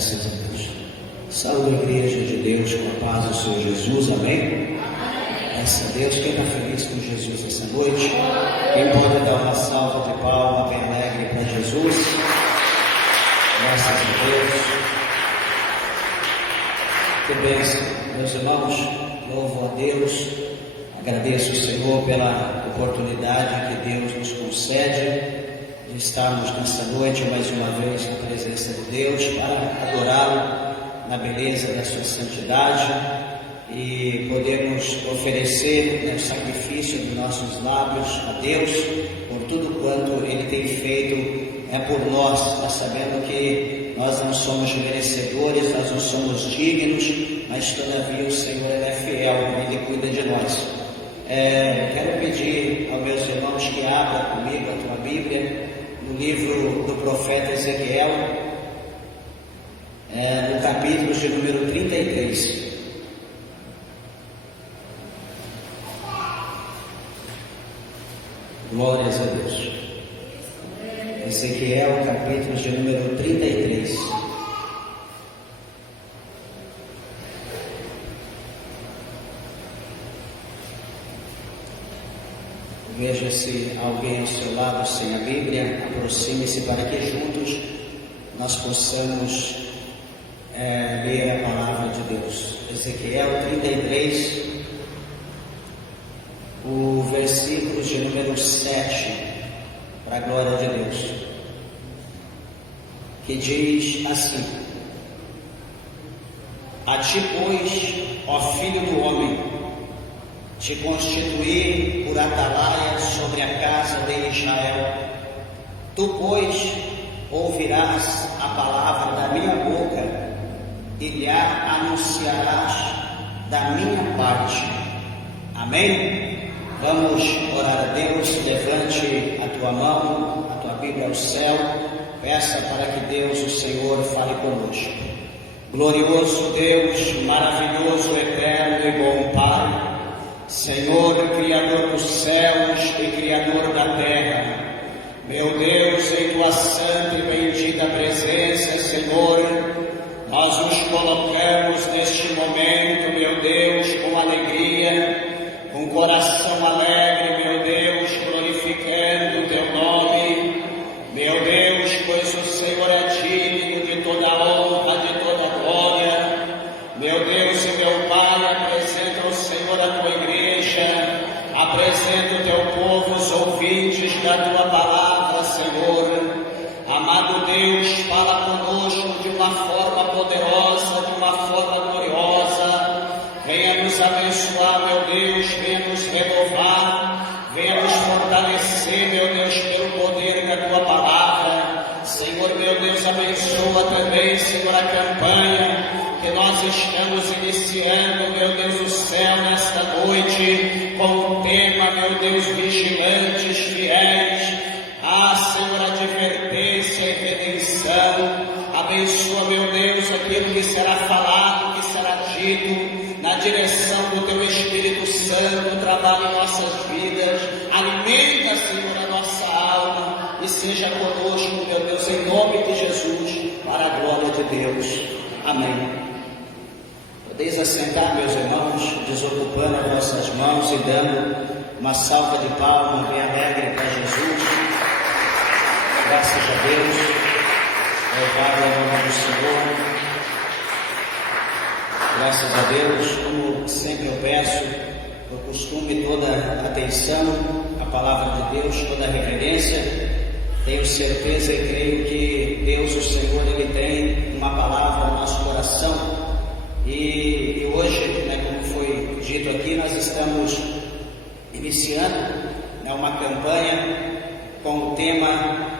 Graças a Deus. Saúde a igreja de Deus com a paz do Senhor Jesus, amém? Graças a Deus. Quem está feliz com Jesus essa noite? Quem pode dar uma salva de palma bem alegre para Jesus? Graças a Deus. Que bênção, meus irmãos. Louvo a Deus. Agradeço o Senhor pela oportunidade que Deus nos concede de estarmos nesta noite mais uma vez na presença de Deus para adorá-lo na beleza da sua santidade e podermos oferecer o sacrifício dos nossos lábios a Deus por tudo quanto Ele tem feito por nós, sabendo que nós não somos merecedores, nós não somos dignos, mas todavia o Senhor Ele é fiel, Ele cuida de nós. Quero pedir aos meus irmãos que abram comigo a tua Bíblia no livro do profeta Ezequiel, no capítulo de número 33. Glórias a Deus. Ezequiel, capítulo de número 33. Veja se alguém ao seu lado sem a Bíblia, aproxime-se para que juntos nós possamos ler a palavra de Deus. Ezequiel 33, o versículo de número 7, para a glória de Deus, que diz assim: A ti, pois, ó filho do homem, te constituí por atalaia sobre a casa de Israel. Tu, pois, ouvirás a palavra da minha boca e lhe anunciarás da minha parte. Amém? Vamos orar a Deus. Levante a tua mão, a tua Bíblia ao céu. Peça para que Deus, o Senhor, fale conosco. Glorioso Deus, maravilhoso, eterno e bom Pai, Senhor, Criador dos céus e Criador da terra, meu Deus, em tua santa e bendita presença, Senhor, nós nos colocamos neste momento, meu Deus, com alegria, com coração alegre, meu Deus, glorificando o teu nome, meu Deus, pois o Senhor é digno de toda honra, de toda glória. Meu Deus e meu Pai, apresenta ao Senhor a tua igreja, apresenta o teu povo, os ouvintes da tua palavra, Senhor. Amado Deus, fala conosco de uma forma poderosa, de uma forma gloriosa. Venha nos abençoar, meu Deus, venha nos renovar, venha nos fortalecer, meu Deus, pelo poder da tua palavra. Senhor, meu Deus, abençoa também, Senhor, a campanha que nós estamos iniciando, meu Deus do céu, nesta noite, com o tema, meu Deus, vigilantes, fiéis. Senhor, advertência e redenção. Abençoa, meu Deus, aquilo que será falado, que será dito, na direção do teu Espírito Santo, trabalhe em nossas vidas. Alimenta, Senhor, a nossa alma e seja conosco, meu Deus, em nome de Jesus, para a glória de Deus. Amém. Podeis assentar, meus irmãos, desocupando as vossas mãos e dando uma salva de palmas bem alegre para Jesus. Graças a Deus. Louvado é o nome do Senhor. Graças a Deus. Como sempre eu peço, por costume, toda atenção à palavra de Deus, toda reverência. Tenho certeza e creio que Deus, o Senhor, Ele tem uma palavra no nosso coração. E hoje, como foi dito aqui, nós estamos iniciando uma campanha com o tema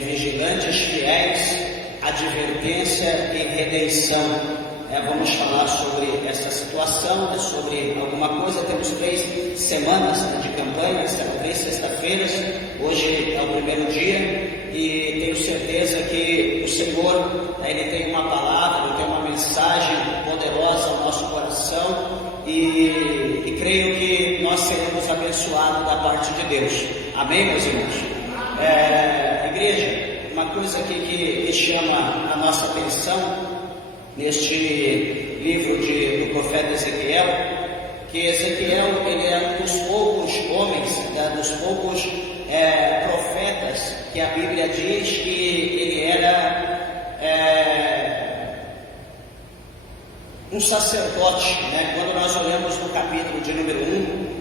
Vigilantes Fiéis, Advertência e Redenção. Vamos falar sobre essa situação, sobre alguma coisa. Temos 3 semanas de campanha, 3 sexta-feiras. Hoje é o primeiro dia e tenho certeza que o Senhor, Ele tem uma palavra, Ele tem uma mensagem poderosa ao nosso coração e creio que nós seremos abençoados da parte de Deus. Amém, meus irmãos? Igreja, uma coisa aqui que chama a nossa atenção neste livro do profeta Ezequiel, que Ezequiel ele é um dos poucos homens, dos poucos profetas que a Bíblia diz que ele era um sacerdote, né? Quando nós olhamos no capítulo de número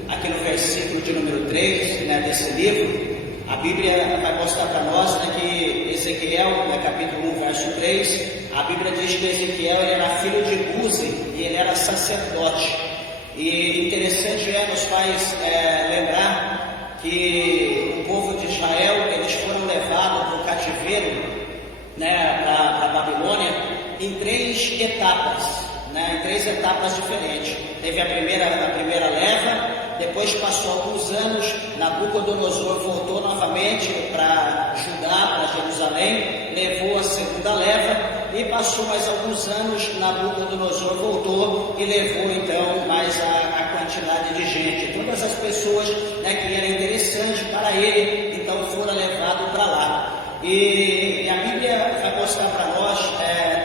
1, aqui no versículo de número 3, né, desse livro, a Bíblia vai mostrar para nós, né, que Ezequiel, no capítulo 1, verso 3, a Bíblia diz que Ezequiel ele era filho de Buzi e ele era sacerdote. E interessante nos faz lembrar que o povo de Israel, eles foram levados para o cativeiro, né, para a Babilônia, em 3 etapas. Em 3 etapas diferentes. Teve a primeira leva, depois passou alguns anos, Nabucodonosor voltou novamente para Judá, para Jerusalém, levou a segunda leva, e passou mais alguns anos, Nabucodonosor voltou e levou então mais a quantidade de gente. Todas as pessoas, né, que eram interessantes para ele, então foram levados para lá. E a Bíblia vai mostrar para nós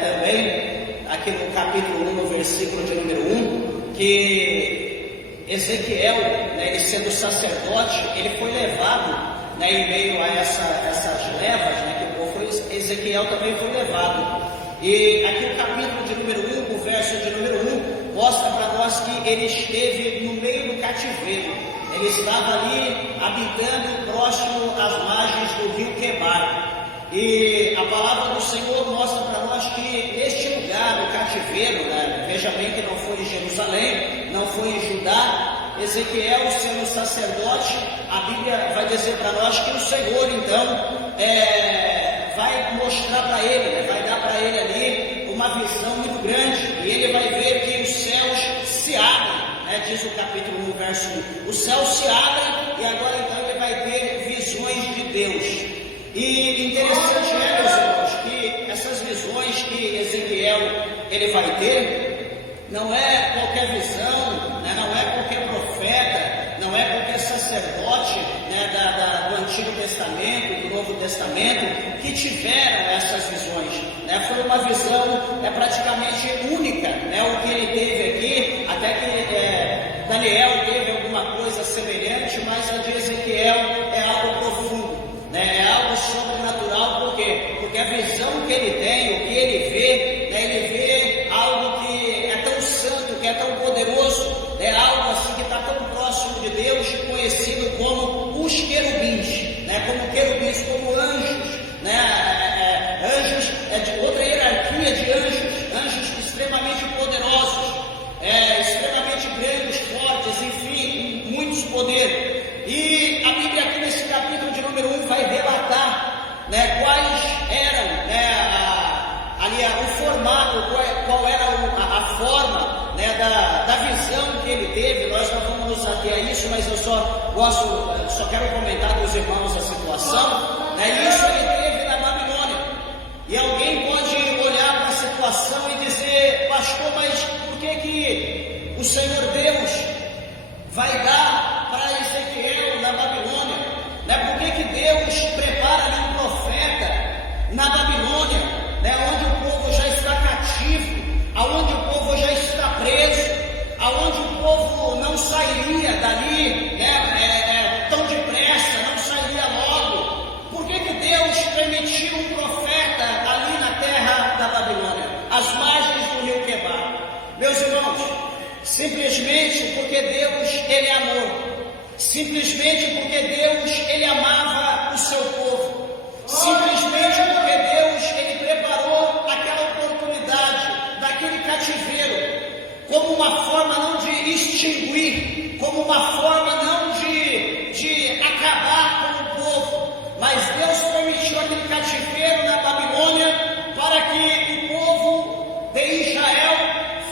também, aqui no capítulo 1, no versículo de número 1, que Ezequiel, né, ele sendo sacerdote, ele foi levado, né, em meio a essas levas, né, que o povo Ezequiel também foi levado. E aqui no capítulo de número 1, o verso de número 1, mostra para nós que ele esteve no meio do cativeiro. Ele estava ali habitando próximo às margens do rio Quebar. E a palavra do Senhor mostra para nós que este lugar, o cativeiro, né, veja bem que não foi em Jerusalém, não foi em Judá. Ezequiel, sendo sacerdote, a Bíblia vai dizer para nós que o Senhor então vai mostrar para ele, né, vai dar para ele ali uma visão muito grande, e ele vai ver que os céus se abrem, né, diz o capítulo 1, verso 1, os céus se abrem, e agora então ele vai ter visões de Deus. E interessante meus irmãos, que essas visões que Ezequiel ele vai ter, não é qualquer visão, né, não é qualquer profeta, não é qualquer sacerdote, né, do Antigo Testamento, do Novo Testamento, que tiveram essas visões, né. Foi uma visão praticamente única, né, o que ele teve aqui, até que Daniel teve alguma coisa semelhante, mas a de Ezequiel é algo profundo. É algo sobrenatural, por quê? Porque a visão que ele tem, o que ele vê, né, ele vê algo que é tão santo, que é tão poderoso, é algo assim que está tão próximo de Deus, conhecido como os querubins, né, como anjos, né, anjos de outra hierarquia de anjos extremamente poderosos, extremamente grandes, fortes, enfim, muitos poderes. E a Bíblia aqui nesse capítulo de número 1 vai relatar, né, quais eram, né, ali o formato, qual era a forma, né, da visão que ele teve. Nós não vamos nos ater a isso, mas eu só quero comentar com os irmãos a situação, né, isso ele teve na Babilônia. E alguém pode olhar para a situação e dizer: pastor, mas por que o Senhor Deus vai dar para Ezequiel na Babilônia, né? Por que Deus prepara ali um profeta na Babilônia, né? Onde o povo já está cativo, aonde o povo já está preso, aonde o povo não sairia dali, né? Tão depressa, não sairia logo. Por que Deus permitiu um profeta ali na terra da Babilônia, às margens do rio Quebar? Meus irmãos, simplesmente porque Deus, ele é amor. Simplesmente porque Deus, ele amava o seu povo. Simplesmente porque Deus, ele preparou aquela oportunidade daquele cativeiro como uma forma não de extinguir, como uma forma não de acabar com o povo, mas Deus permitiu aquele cativeiro na Babilônia para que o povo de Israel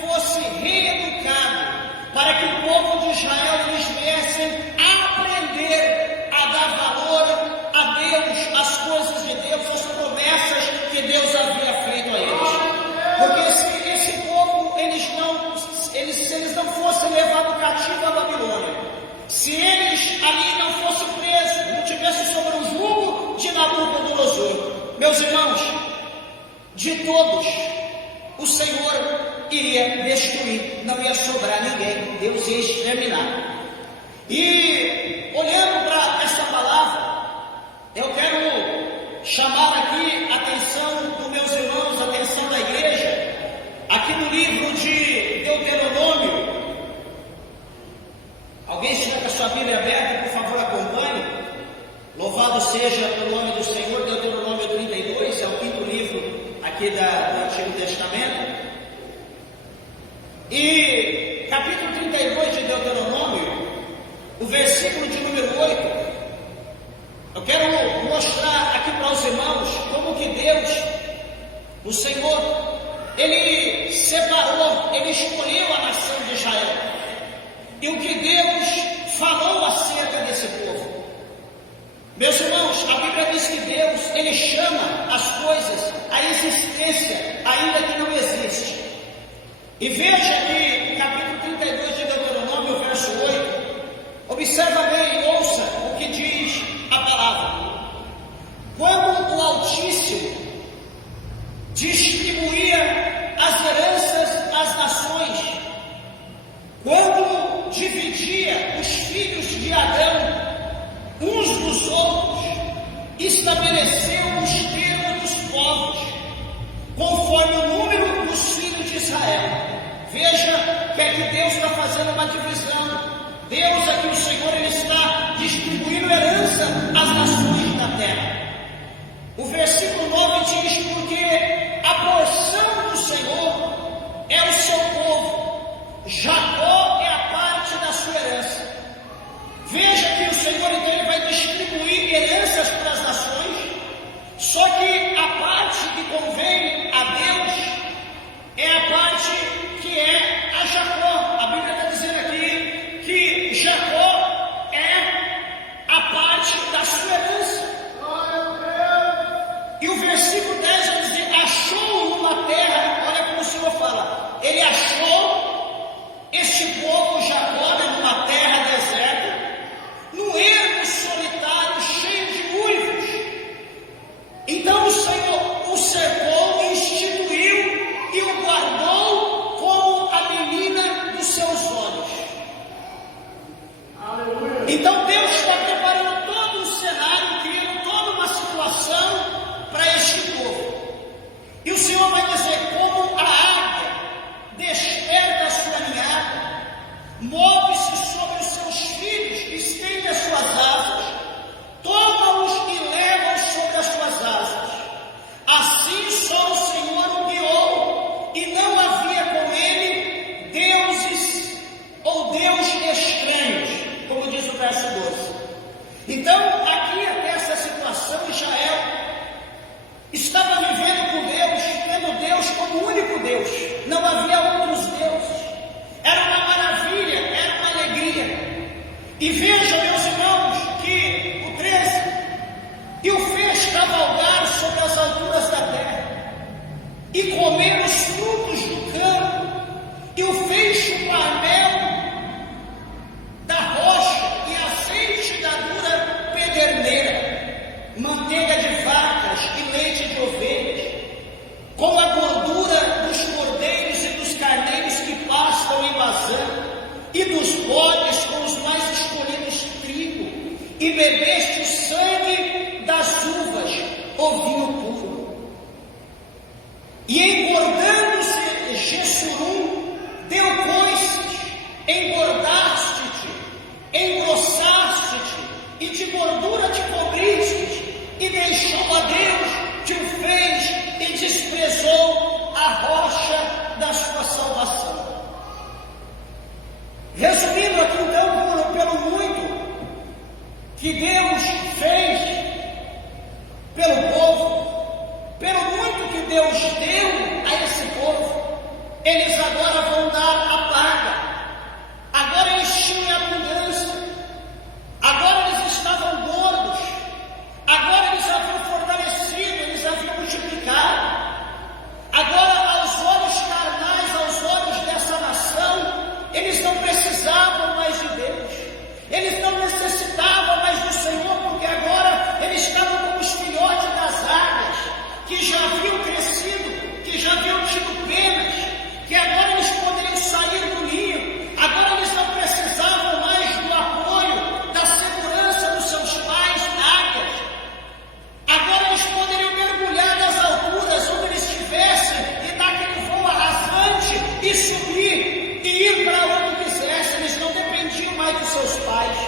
fosse reeducado, para que o povo de Israel eles viessem a aprender a dar valor a Deus, às coisas de Deus, às promessas que Deus havia feito a eles. Porque se esse povo, se eles não fossem levados cativo à Babilônia, se eles ali não fossem presos, não tivessem sobre o jugo de Nabucodonosor, Meus irmãos, de todos, o Senhor iria destruir, não ia sobrar ninguém, Deus ia exterminar. E olhando para essa palavra, eu quero chamar aqui a atenção dos meus irmãos, a atenção da igreja, aqui no livro de Deuteronômio. Alguém estiver com a sua Bíblia aberta, por favor, acompanhe. Louvado seja pelo nome do Senhor. Deuteronômio 32, é o quinto livro aqui do Antigo Testamento. E capítulo 32 de Deuteronômio, o versículo de número 8, eu quero mostrar aqui para os irmãos como que Deus, o Senhor, Ele separou, Ele escolheu a nação de Israel. E o que Deus falou acerca desse povo. Meus irmãos, a Bíblia diz que Deus, Ele chama as coisas à existência, ainda que não existe. E veja que capítulo 32 de Deuteronômio, verso 8, observa bem e ouça o que diz a palavra. Quando o Altíssimo distribuía as heranças às nações, quando dividia os filhos de Adão uns dos outros, estabeleceu os termos dos povos, conforme o número dos filhos de Israel. Veja que aqui Deus está fazendo uma divisão. Deus, aqui o Senhor, Ele está distribuindo herança às nações da terra. O versículo 9 diz: porque a porção do Senhor é o seu povo, Jacó é a parte da sua herança. Veja que o Senhor, então, Ele vai distribuir heranças para as nações, só que a parte que convém a Deus é a parte que é a Jacó. A Bíblia está dizendo aqui que Jacó é a parte da sua herança. E o versículo 10 vai dizer: achou uma terra. Olha como o Senhor fala, Ele achou este povo Jacó numa terra deserta, no ermo solitário, cheio de uivos. Então o Senhor o cercou, instituiu e o guardou como a menina dos seus olhos. Aleluia. Então Deus está preparando todo um cenário, criando toda uma situação para este povo. E o Senhor vai dizer: como a águia desperta a sua ninhada, move-se sobre os seus filhos, estende as suas asas, toma-os e leva-os sobre as suas asas. Assim só o Senhor o guiou, e não havia com ele deuses ou deuses estranhos, como diz o verso 12. Então, aqui até essa situação, Israel estava vivendo com Deus, tendo Deus como o único Deus, não havia outros deuses. Era uma maravilha, era uma alegria. E veja, meus irmãos, que o 13: e o fez cavalgar sobre as alturas da terra, e comer os frutos do campo, e o fez chupar mel da rocha e azeite da dura pederneira, manteiga de vacas e leite de ovelhas, com a gordura dos cordeiros e dos carneiros que pastam em Bazã, e dos bodes com os mais escolhidos trigo, e bebeste o sangue das uvas, o vinho puro. E engordando-se Gessurum, deu coices, engordaste-te, engrossaste-te, e de gordura te cobriste, e deixou a Deus, te o fez, e desprezou a rocha da sua salvação. Resumindo aqui então, pelo muito que Deus fez pelo povo, pelo muito que Deus deu a esse povo, eles agora vão dar a paga. Agora eles tinham abundância, agora eles estavam gordos, agora eles haviam fortalecido, eles haviam multiplicado. Agora, aos olhos carnais, aos olhos dessa nação, eles não precisavam mais de Deus, eles não necessitavam mais do Senhor, porque agora eles estavam como os filhotes das águias, sentindo penas, que agora eles poderiam sair do ninho, agora eles não precisavam mais do apoio, da segurança dos seus pais, águias. Agora eles poderiam mergulhar nas alturas onde eles estivessem e dar aquele voo arrasante e subir e ir para onde quisessem. Eles não dependiam mais dos seus pais.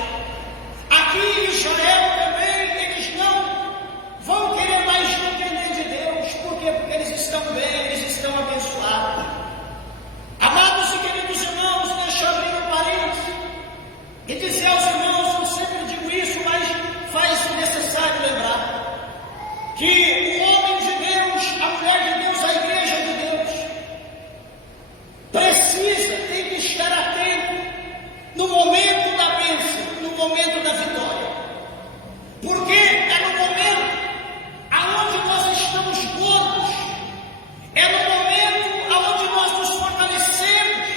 Aqui em Israel também eles não vão querer mais depender de Deus. Por quê? Porque eles estão bem, eles estão abençoados. Amados e queridos irmãos, deixa eu abrir um parênteses e dizer aos irmãos, eu sempre digo isso, mas faz necessário lembrar, que o homem de Deus, a mulher de Deus, a igreja de Deus, precisa, tem que estar atento no momento da bênção, no momento da vitória. Porque é no momento aonde nós estamos gordos, é no momento aonde nós nos fortalecemos,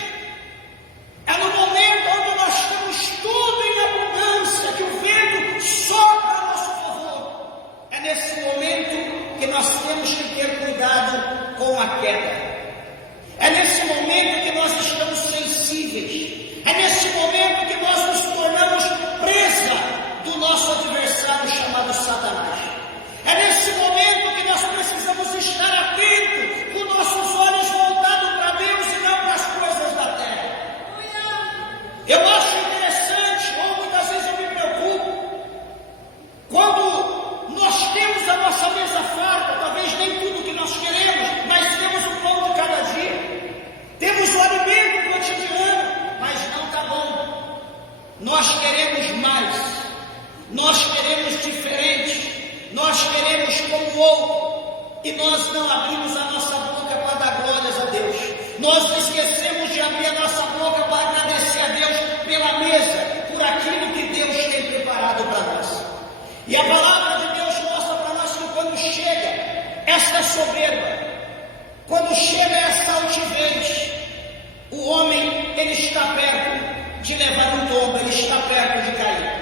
é no momento onde nós temos tudo em abundância, que o vento sopra a nosso favor. É nesse momento que nós temos que ter cuidado com a queda. É nesse momento que nós estamos sensíveis. É nesse momento que nós nos tornamos presa do nosso adversário chamado Satanás. É nesse momento que nós precisamos estar atentos, com nossos olhos voltados para Deus e não para as coisas da terra. Eu acho interessante, ou muitas vezes eu me preocupo, quando nós temos a nossa mesa farta, talvez nem tudo que nós queremos, mas temos o pão de cada dia, temos o alimento cotidiano, mas não está bom. Nós queremos mais, nós queremos diferente, nós queremos como outro, e nós não abrimos a nossa boca para dar glórias a Deus. Nós esquecemos de abrir a nossa boca para agradecer a Deus pela mesa, por aquilo que Deus tem preparado para nós. E a palavra de Deus mostra para nós que quando chega esta soberba, quando chega essa altivez, o homem, ele está perto de levar um tombo, ele está perto de cair.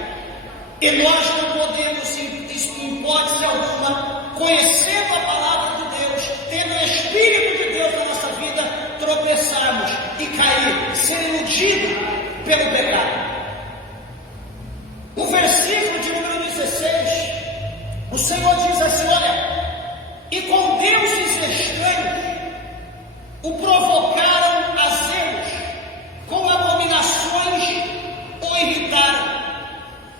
E nós não podemos, em hipótese alguma, conhecendo a palavra de Deus, tendo o Espírito de Deus na nossa vida, tropeçarmos e cair, ser iludido pelo pecado. O versículo de número 16, o Senhor diz assim, olha, e com deuses estranhos o provocaram a zelos, com abominações o irritaram,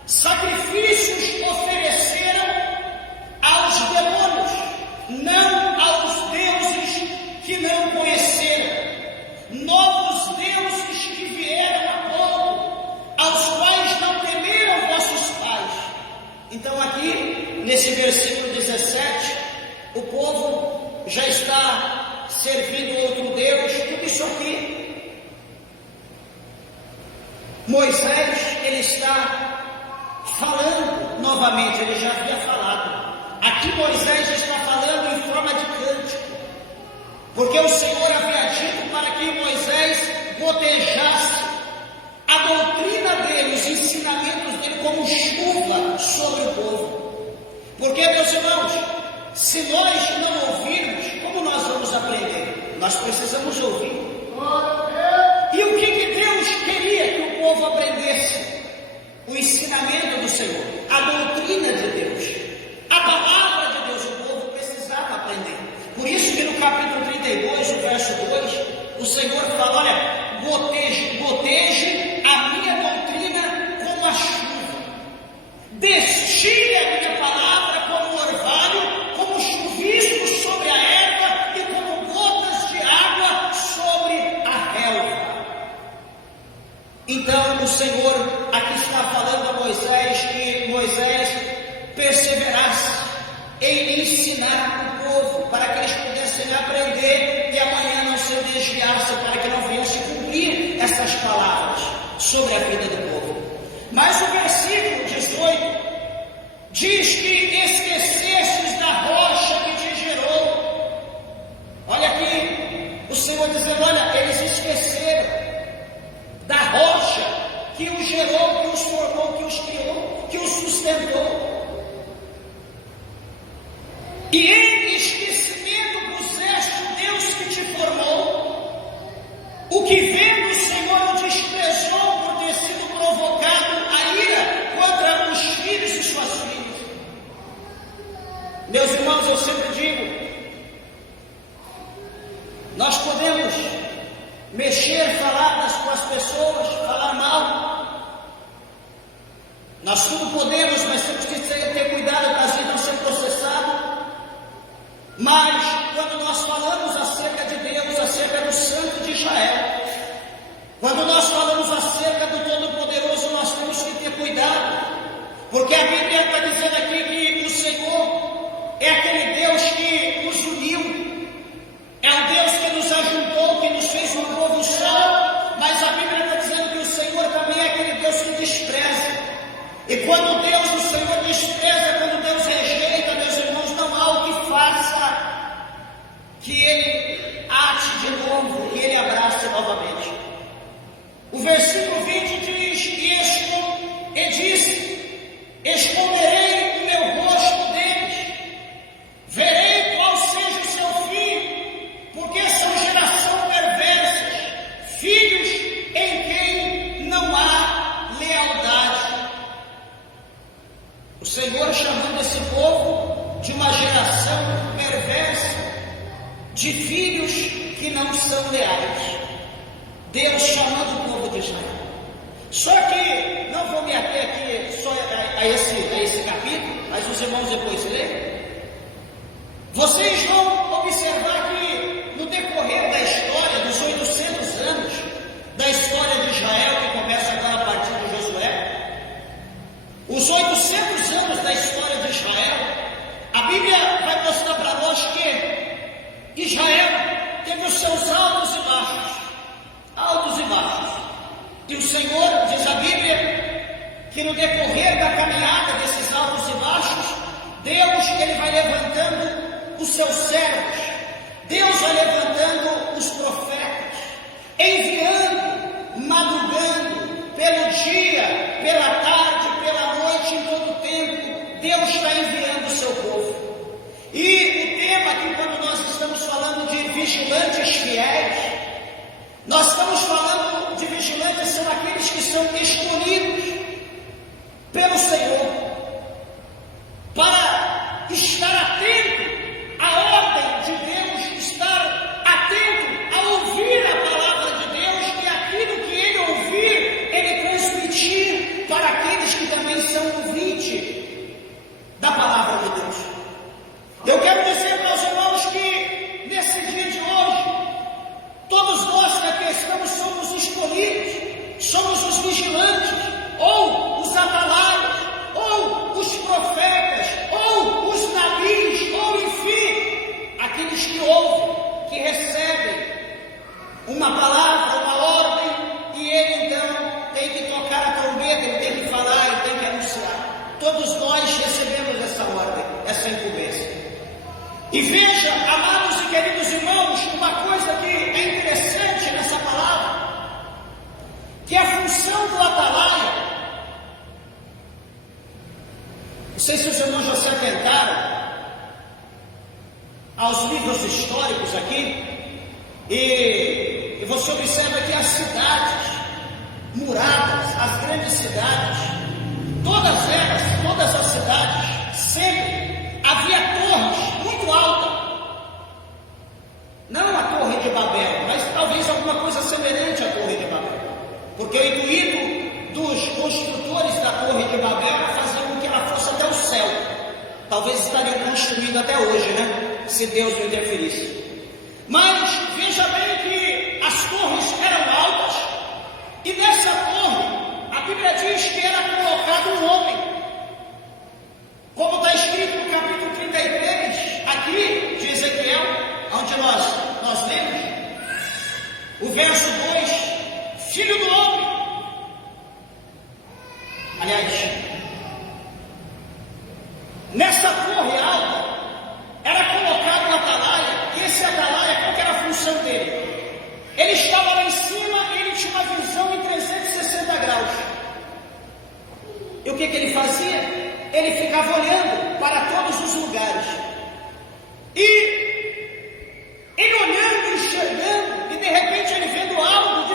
sacrifícios ofereceram aos demônios, não aos deuses que não conheceram, novos deuses que vieram a pouco, aos quais não temeram vossos pais. Então aqui, nesse versículo 17, o povo já está servindo outro Deus, tudo isso aqui. Moisés, ele está falando novamente, ele já havia falado. Aqui Moisés está falando em forma de cântico, porque o Senhor havia dito para que Moisés gotejasse a doutrina dele, os ensinamentos dele como chuva sobre o povo. Porque, meus irmãos, se nós não ouvirmos, como nós vamos aprender? Nós precisamos ouvir. E o que Deus queria que o povo aprendesse? O ensinamento do Senhor, a doutrina de Deus, a palavra de Deus. O povo precisava aprender. Por isso que no capítulo 32, o verso 2, o Senhor fala, olha, goteje a minha doutrina como a chuva, destile a minha palavra como orvalho, como chuvisco sobre a erva e como gotas de água sobre a relva. Então o Senhor aqui está falando a Moisés que Moisés perseverasse em ensinar o povo para que eles pudessem aprender e amanhã não se desviassem, para que não viessem cumprir essas palavras sobre a vida do povo. Mas o versículo 18 diz que esquecestes da rocha que te gerou. Olha aqui, o Senhor dizendo, olha, eles esqueceram da rocha que os gerou, que os formou, que os criou, que os sustentou. E em esquecimento puseste o Deus que te formou que vendo o Senhor o desprezou por ter sido provocado a ira contra os filhos e suas filhas. Meus irmãos, eu sempre digo, nós podemos mexer, falar com as pessoas, falar mal. Nós tudo podemos, mas temos que ter cuidado para a gente não ser processado. Mas quando nós falamos acerca de Deus, acerca do Santo de Israel, quando nós falamos acerca do Todo-Poderoso, nós temos que ter cuidado, porque a Bíblia está dizendo aqui que o Senhor é aquele Deus que nos uniu, é o Deus que nos ajuntou, que nos fez um povo só, mas a Bíblia está dizendo que o Senhor também é aquele Deus que despreza. E quando Deus, o Senhor despreza, quando Deus rejeita, meus irmãos, não há o que faça que Ele ate de novo, que Ele abrace novamente. O versículo 20 diz, e disse, esconderei o meu rosto deles, verei qual seja o seu fim, porque são geração perversa, filhos em quem não há lealdade. O Senhor chamando esse povo de uma geração perversa, de filhos que não são leais. Deus chamando o povo de Israel. Só que, não vou me ater aqui só a esse capítulo, mas os irmãos depois lerem. Vocês vão observar que no decorrer da história, dos 800 anos da história de Israel, que começa agora a partir de Josué, os 800 anos da história de Israel, a Bíblia vai mostrar para nós que Israel teve os seus altos e baixos. Altos e baixos. E o Senhor, diz a Bíblia, que no decorrer da caminhada desses altos e baixos, Deus, Ele vai levantando os seus servos, Deus vai levantando os profetas, enviando, madrugando, pelo dia, pela tarde, pela noite, em todo o tempo, Deus está enviando o seu povo. E o tema aqui, quando nós estamos falando de vigilantes fiéis, nós estamos falando de vigilantes, são aqueles que são escolhidos pelo Senhor para estar atento à ordem de Deus, estar atento a ouvir a palavra de Deus e aquilo que ele ouvir, ele transmitir para aqueles que também são ouvintes da palavra de Deus. Eu quero dizer para os irmãos que nesse dia de hoje, todos nós que aqui estamos somos escolhidos, somos os vigilantes, ou os atalaios, ou os profetas, ou os nabis, ou enfim, aqueles que ouvem, que recebem uma palavra, uma ordem, e ele então tem que tocar a trombeta, ele tem que falar, ele tem que anunciar. Todos nós recebemos essa ordem, essa incumbência. E veja, amados e queridos irmãos, uma coisa que é interessante nessa palavra, que a função do atalaia, não sei se os irmãos já se atentaram aos livros históricos aqui, e você observa que as cidades muradas, as grandes cidades, todas as cidades, sempre havia torres muito altas. Não a Torre de Babel, mas talvez alguma coisa semelhante à Torre de Babel. Porque o intuito dos construtores da Torre de Babel era fazer com que ela fosse até o céu. Talvez estaria construído até hoje, né? Se Deus não interferisse. Mas veja bem que as torres eram altas, e nessa torre, a Bíblia diz que era colocado um homem. Como está escrito no capítulo 33, aqui de Ezequiel, onde nós lemos, o verso 2, filho do homem. Aliás, nessa torre alta, era colocado um atalaia, e esse atalaia, qual que era a função dele? Ele estava lá em cima e ele tinha uma visão em 360 graus. E o que ele fazia? Ele ficava olhando para todos os lugares. E ele olhando, enxergando, e de repente ele vendo algo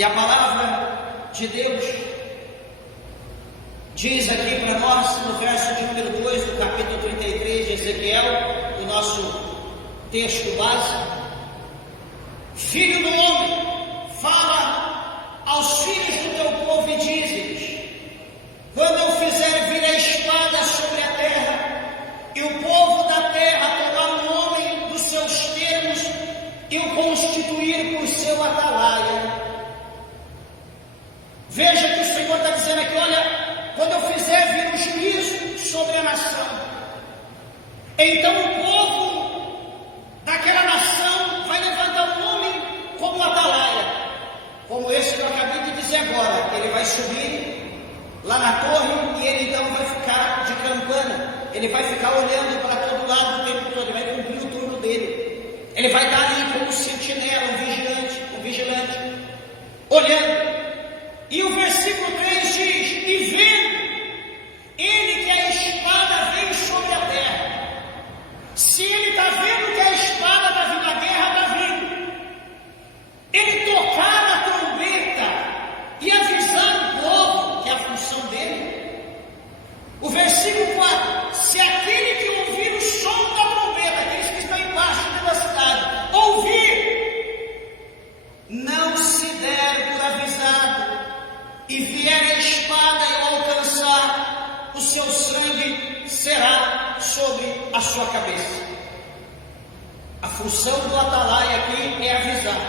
E a palavra de Deus diz aqui para nós, no verso de número 2 do capítulo 33 de Ezequiel, do nosso texto básico: Filho do homem, fala aos filhos do teu povo e dize-lhes: quando eu fizer vir a espada sobre a terra, e o povo da terra tomar um homem dos seus termos e o constituir por seu atalaia. Veja que o Senhor está dizendo aqui: olha, quando eu fizer vir o juízo sobre a nação, então o povo daquela nação vai levantar um homem como atalaia, como esse que eu acabei de dizer agora. Ele vai subir lá na torre e ele então vai ficar de campana, ele vai ficar olhando para todo lado o tempo todo, ele vai cumprir o turno dele, ele vai estar ali como sentinela, um vigilante, olhando. E o versículo 3 diz: e vendo ele que a espada vem sobre a terra. Se ele está vendo que a espada está vindo, a guerra está vindo, ele tocar a trombeta e avisar o povo, que é a função dele. O versículo 4: se aquele que ouvir o som da trombeta, aqueles que estão embaixo da cidade, ouvir, não se der por avisado, e vier a espada e o alcançar, o seu sangue será sobre a sua cabeça. A função do atalaia aqui é avisar.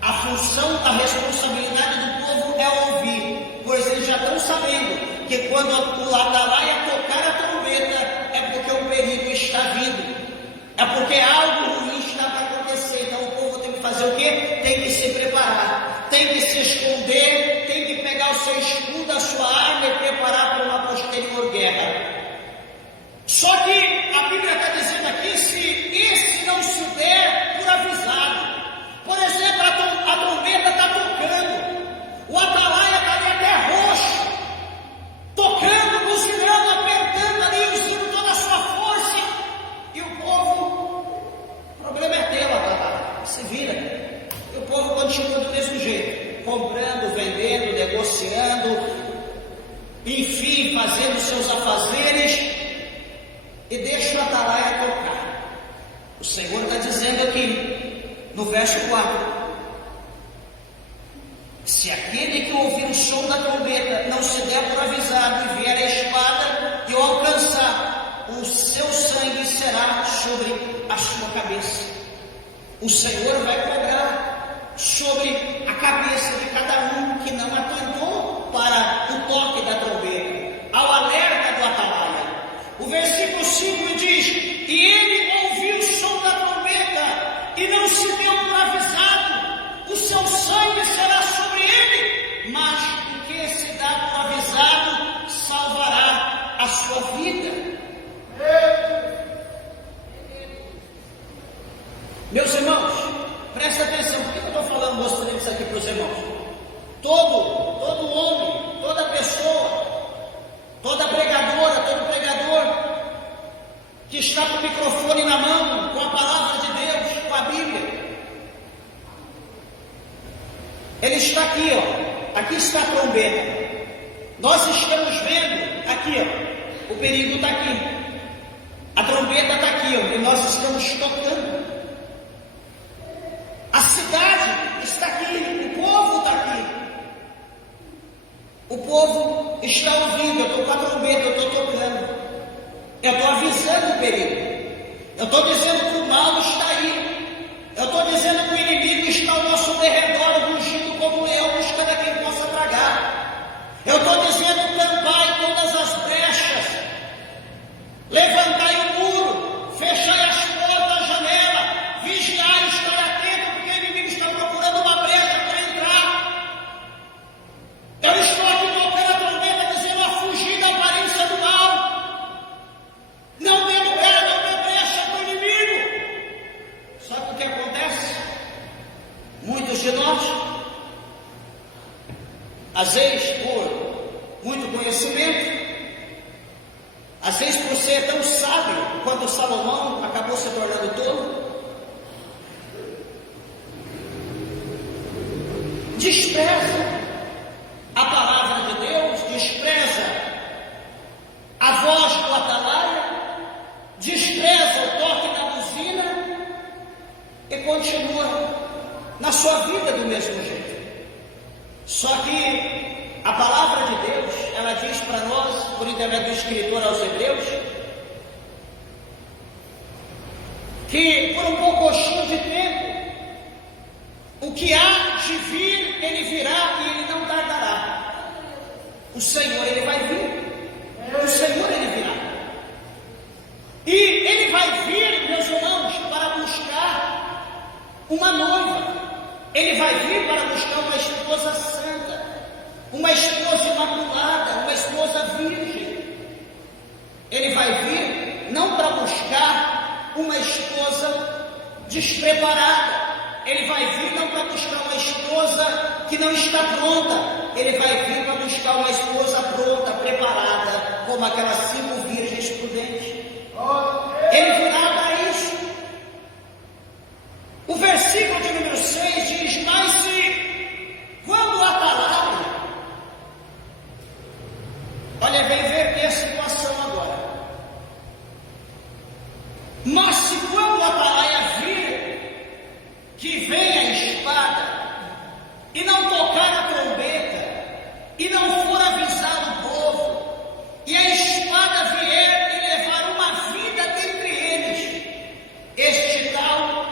A função, a responsabilidade do povo é ouvir, pois eles já estão sabendo que quando o atalaia tocar a trombeta, é porque o perigo está vindo, é porque algo ruim está para acontecer. Então o povo tem que fazer o quê? Tem que se preparar, tem que se esconder, tem que pegar o seu escudo, a sua arma e preparar para uma posterior guerra. Só que a Bíblia está dizendo aqui: se esse não se der por avisado, por exemplo, a trombeta está tocando, o atalaia está ali até roxo, tocando, buzinando, apertando ali, usando toda a sua força, e o povo, o problema é teu, atalaia, se vira. E o povo continua do mesmo jeito, comprando, vendendo, negociando, enfim, fazendo seus afazeres, e deixa o atalaia tocar. O Senhor está dizendo aqui, no verso 4: se aquele que ouvir o som da trombeta não se der por avisado e vier a espada e o alcançar, o seu sangue será sobre a sua cabeça. O Senhor vai cobrar sobre a cabeça de cada um que não atentou para o toque da trombeta, ao alerta do atalaia. O versículo 5 diz: e ele ouviu o som da trombeta e não se deu por avisado, o seu sangue será sobre ele, mas o que se dá por avisado salvará a sua vida. Meus irmãos, presta atenção. Por que eu estou falando, mostrando isso aqui para os irmãos? Todo homem, toda pessoa, toda pregadora, todo pregador que está com o microfone na mão, com a palavra de Deus, com a Bíblia, ele está aqui, ó. Aqui está a trombeta. Nós estamos vendo aqui, ó. O perigo está aqui. A trombeta está aqui, ó. E nós estamos tocando. A cidade está aqui. O povo está aqui. O povo está ouvindo. Eu estou com a trombeta, eu estou tocando. Eu estou avisando o perigo. Eu estou dizendo que o mal está aí. Eu estou dizendo que o inimigo está ao nosso derredor, rugindo como um leão, buscando a quem possa tragar. Eu estou dizendo: tampai todas as brechas, levantai o muro, fechai as portas, a janela, vigiai, estai atento, porque o inimigo está procurando uma brecha para entrar. Eu estou aqui tocando a trombeta, dizendo a fugir da aparência do mal. Não dê lugar, não dê brecha para o inimigo. Sabe o que acontece? Muitos de nós, às vezes por muito conhecimento, às vezes por ser tão sábio quanto Salomão acabou se tornando tolo, despreza a palavra de Deus, despreza a voz do atalaia, despreza o toque da buzina e continua na sua vida do mesmo jeito. Só que a palavra de Deus, ela diz para nós, por intermédio do escritor aos Hebreus, que por um pouquinho de tempo, o que há de vir, ele virá e ele não tardará. O Senhor, ele vai vir. O Senhor, ele virá. E ele vai vir, meus irmãos, para buscar uma noiva. Ele vai vir para buscar uma esposa santa, uma esposa imaculada, uma esposa virgem. Ele vai vir não para buscar uma esposa despreparada. Ele vai vir não para buscar uma esposa que não está pronta. Ele vai vir para buscar uma esposa pronta, preparada, como aquelas 5 virgens prudentes. Ele virá para isso. O versículo de número 6 diz: mas se quando o atalaia, olha, vem ver a situação agora. Mas se quando o atalaia vir que vem a espada e não tocar a trombeta e não for avisar o povo, e a espada vier e levar uma vida dentre eles, este tal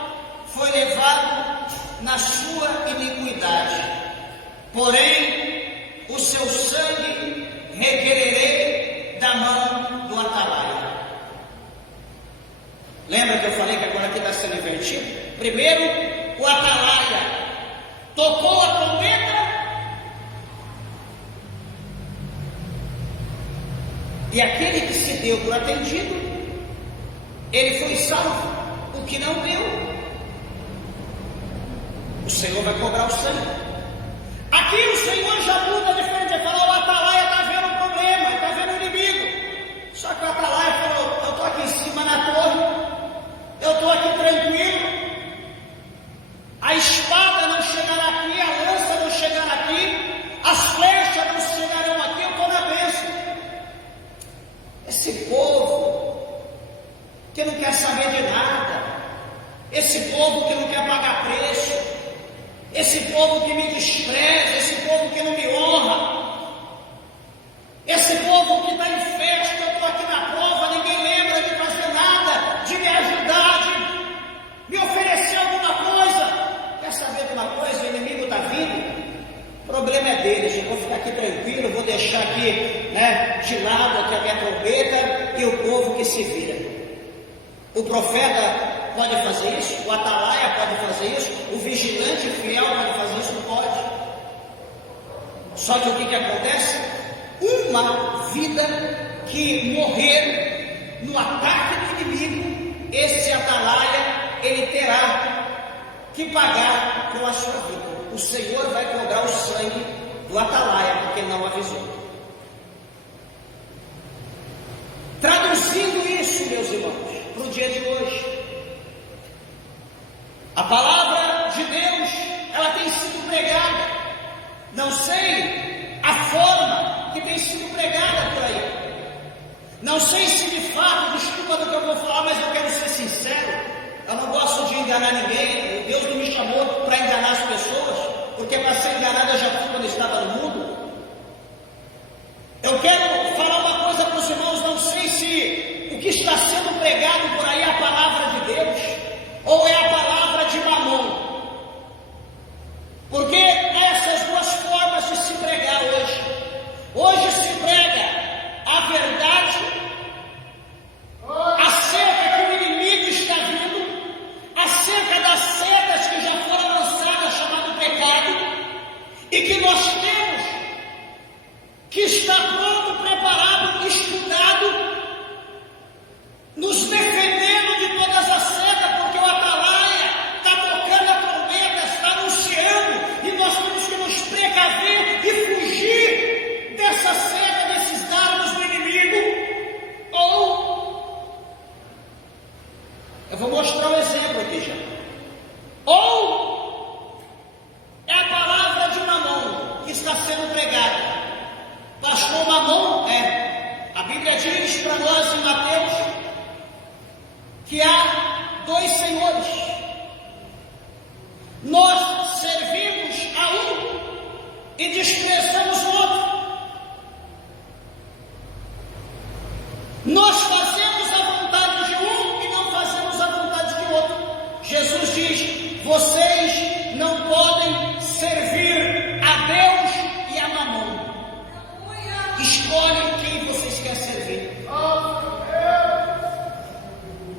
foi levado na sua iniquidade, porém o seu sangue requererei da mão do atalaia. Lembra que eu falei que agora aqui está sendo invertido? Primeiro, o atalaia tocou a trombeta e aquele que se deu por atendido, ele foi salvo. O que não deu, o Senhor vai cobrar o sangue. Aqui o Senhor já muda de frente e fala: o atalaia está vendo o problema, está vendo o inimigo. Só que o atalaia falou: eu estou aqui em cima na torre, eu estou aqui tranquilo, a espada não chegará aqui, a lança não chegará aqui, as flechas não chegarão aqui, eu estou na bênção. Esse povo que não quer saber de nada, esse povo que não quer pagar preço, esse povo que me despreza, esse povo que não me honra, esse povo que está em festa, eu estou aqui na prova, ninguém lembra de fazer nada, de me ajudar, de me oferecer alguma coisa. Quer saber de uma coisa? O inimigo está vindo, o problema é deles. Eu vou ficar aqui tranquilo, vou deixar aqui, de lado aqui a minha trombeta e o povo que se vira. O profeta pode fazer isso, o atalaia pode fazer isso, o vigilante fiel pode fazer isso? Não pode. Só que o que acontece? Uma vida que morrer no ataque do inimigo, esse atalaia, ele terá que pagar com a sua vida. O Senhor vai cobrar o sangue do atalaia, porque não avisou. Traduzindo isso, meus irmãos, para o dia de hoje, a palavra de Deus, ela tem sido pregada. Não sei a forma que tem sido pregada por aí. Não sei se de fato, desculpa do que eu vou falar, mas eu quero ser sincero. Eu não gosto de enganar ninguém. Deus não me chamou para enganar as pessoas, porque para ser enganado eu já fui quando estava no mundo. Eu quero falar uma coisa para os irmãos. Não sei se o que está sendo pregado por aí é a palavra de Deus ou é a palavra de Mamon, porque essas duas formas de se pregar hoje. Hoje se prega a verdade acerca que o inimigo está vindo, acerca das setas que já foram lançadas, chamado pecado, e que nós temos que estar pronto, preparado, estudado, nos defendendo de todas as setas, Bíblia diz para nós em Mateus que há dois senhores. Nós servimos a um e desprezamos o outro. Nós fazemos a vontade de um e não fazemos a vontade de outro. Jesus diz: vocês não podem servir a Deus e a Mamon. Escolhem quem vocês querem servir.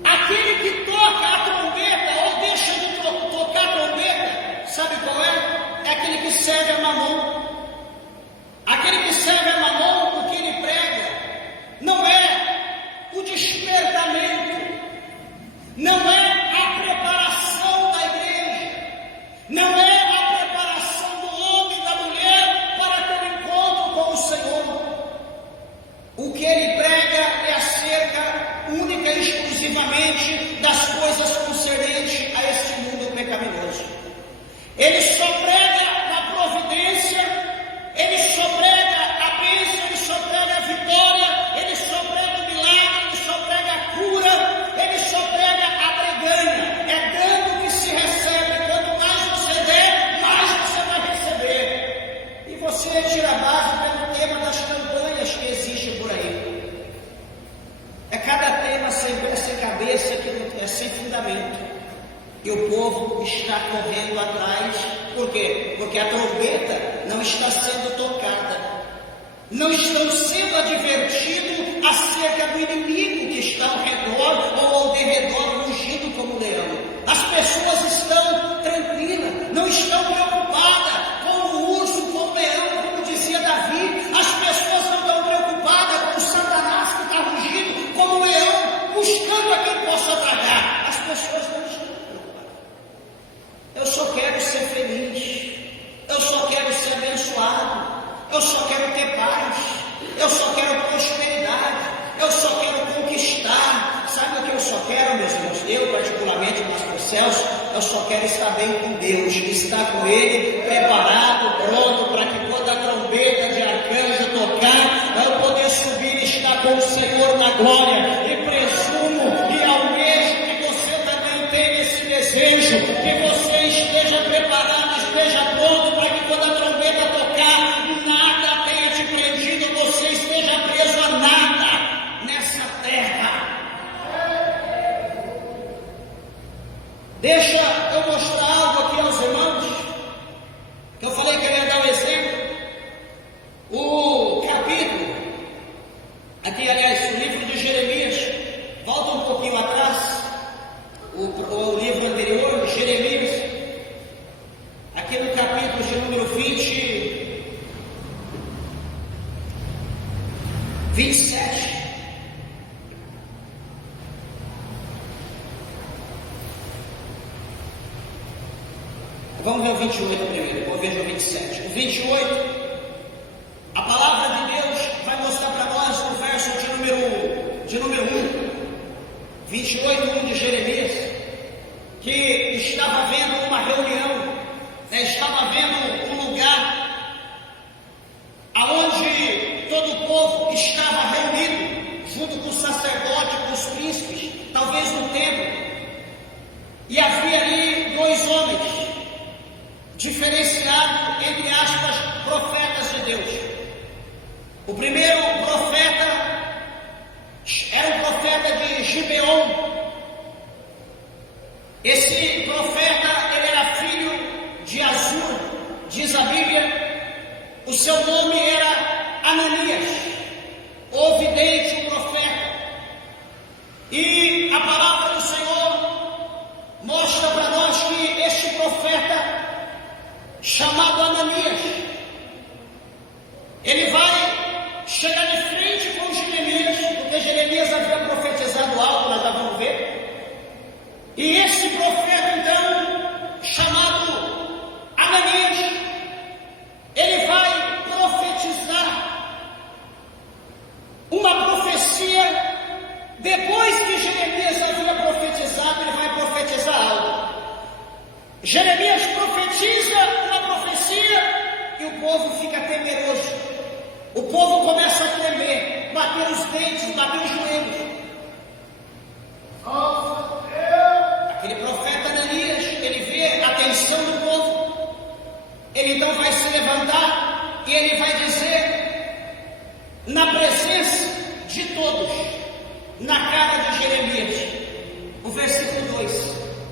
Aquele que toca a trombeta ou deixa de tocar a trombeta, sabe qual é? É aquele que serve a Mamon. Aquele que serve a Mamon, o que ele prega não é o despertamento, não é a preparação da igreja, não é a preparação do homem e da mulher para ter um encontro com o Senhor. O que ele prega é acerca única e exclusivamente das coisas concernentes a este mundo pecaminoso. Ele só prega a providência, ele só prega a bênção, ele só prega a vitória, ele só prega o milagre, ele só prega a cura, ele só prega a breganha. É dando que se recebe. Quanto mais você der, mais você vai receber. E você tira a base pelo tema das campanhas que existem por aí. É cada tema sem cabeça, que é sem fundamento. E o povo está correndo atrás. Por quê? Porque a trombeta não está sendo tocada. Não estão sendo advertidos acerca do inimigo que está ao redor ou ao derredor, rugindo como leão. As pessoas estão tranquilas, não estão preocupadas com o urso, com o leão, como dizia Davi. As pessoas não estão preocupadas com o Satanás que está rugindo como um leão, buscando a quem possa tragar. As pessoas não estão preocupadas. Eu só quero ser feliz, eu só quero ser abençoado, eu só quero ter paz, eu só quero prosperidade, eu só quero conquistar. Sabe o que eu só quero, meus irmãos? Eu, particularmente, o pastor Celso, eu só quero estar bem com Deus, estar com Ele, preparado, pronto, para que quando a trombeta de arcanjo tocar, eu poder subir e estar com o Senhor na glória. E presumo e almejo que você também tenha esse desejo, que você esteja preparado, esteja pronto, para que quando a trombeta tocar, nada tenha te prendido, você esteja preso a nada nessa terra. Deixa eu mostrar algo aqui aos irmãos, que eu falei que eu ia dar um exemplo. O capítulo, aqui aliás, o livro de Jeremias, volta um pouquinho atrás, o livro anterior, Jeremias, aqui no capítulo de número 27. Vamos ver o 28 primeiro, vou ver o 27. O 28, a palavra de Deus vai mostrar para nós o verso de número 1, 28, 1 de Jeremias, que estava vendo uma reunião, estava vendo um lugar aonde todo o povo estava reunido, junto com o sacerdote, com os príncipes, talvez no templo, e havia ali dois homens, diferenciado, entre aspas, profetas de Deus. O primeiro profeta era o profeta de Gibeon. Esse profeta, ele era filho de Azur, diz a Bíblia. O seu nome era Ananias, o vidente, o profeta. E a palavra do Senhor mostra para nós que este profeta, chamado Ananias, ele vai chegar de frente com Jeremias, porque Jeremias havia profetizado algo, nós já vamos ver. E esse profeta, então, chamado Ananias, ele vai profetizar uma profecia. Depois que Jeremias havia profetizado, ele vai profetizar algo. Jeremias profetiza uma profecia e o povo fica temeroso. O povo começa a tremer. bater os dentes, bater os joelhos. Aquele profeta Ananias, ele vê a tensão do povo, ele então vai se levantar e ele vai dizer, na presença de todos, na cara de Jeremias, o versículo 2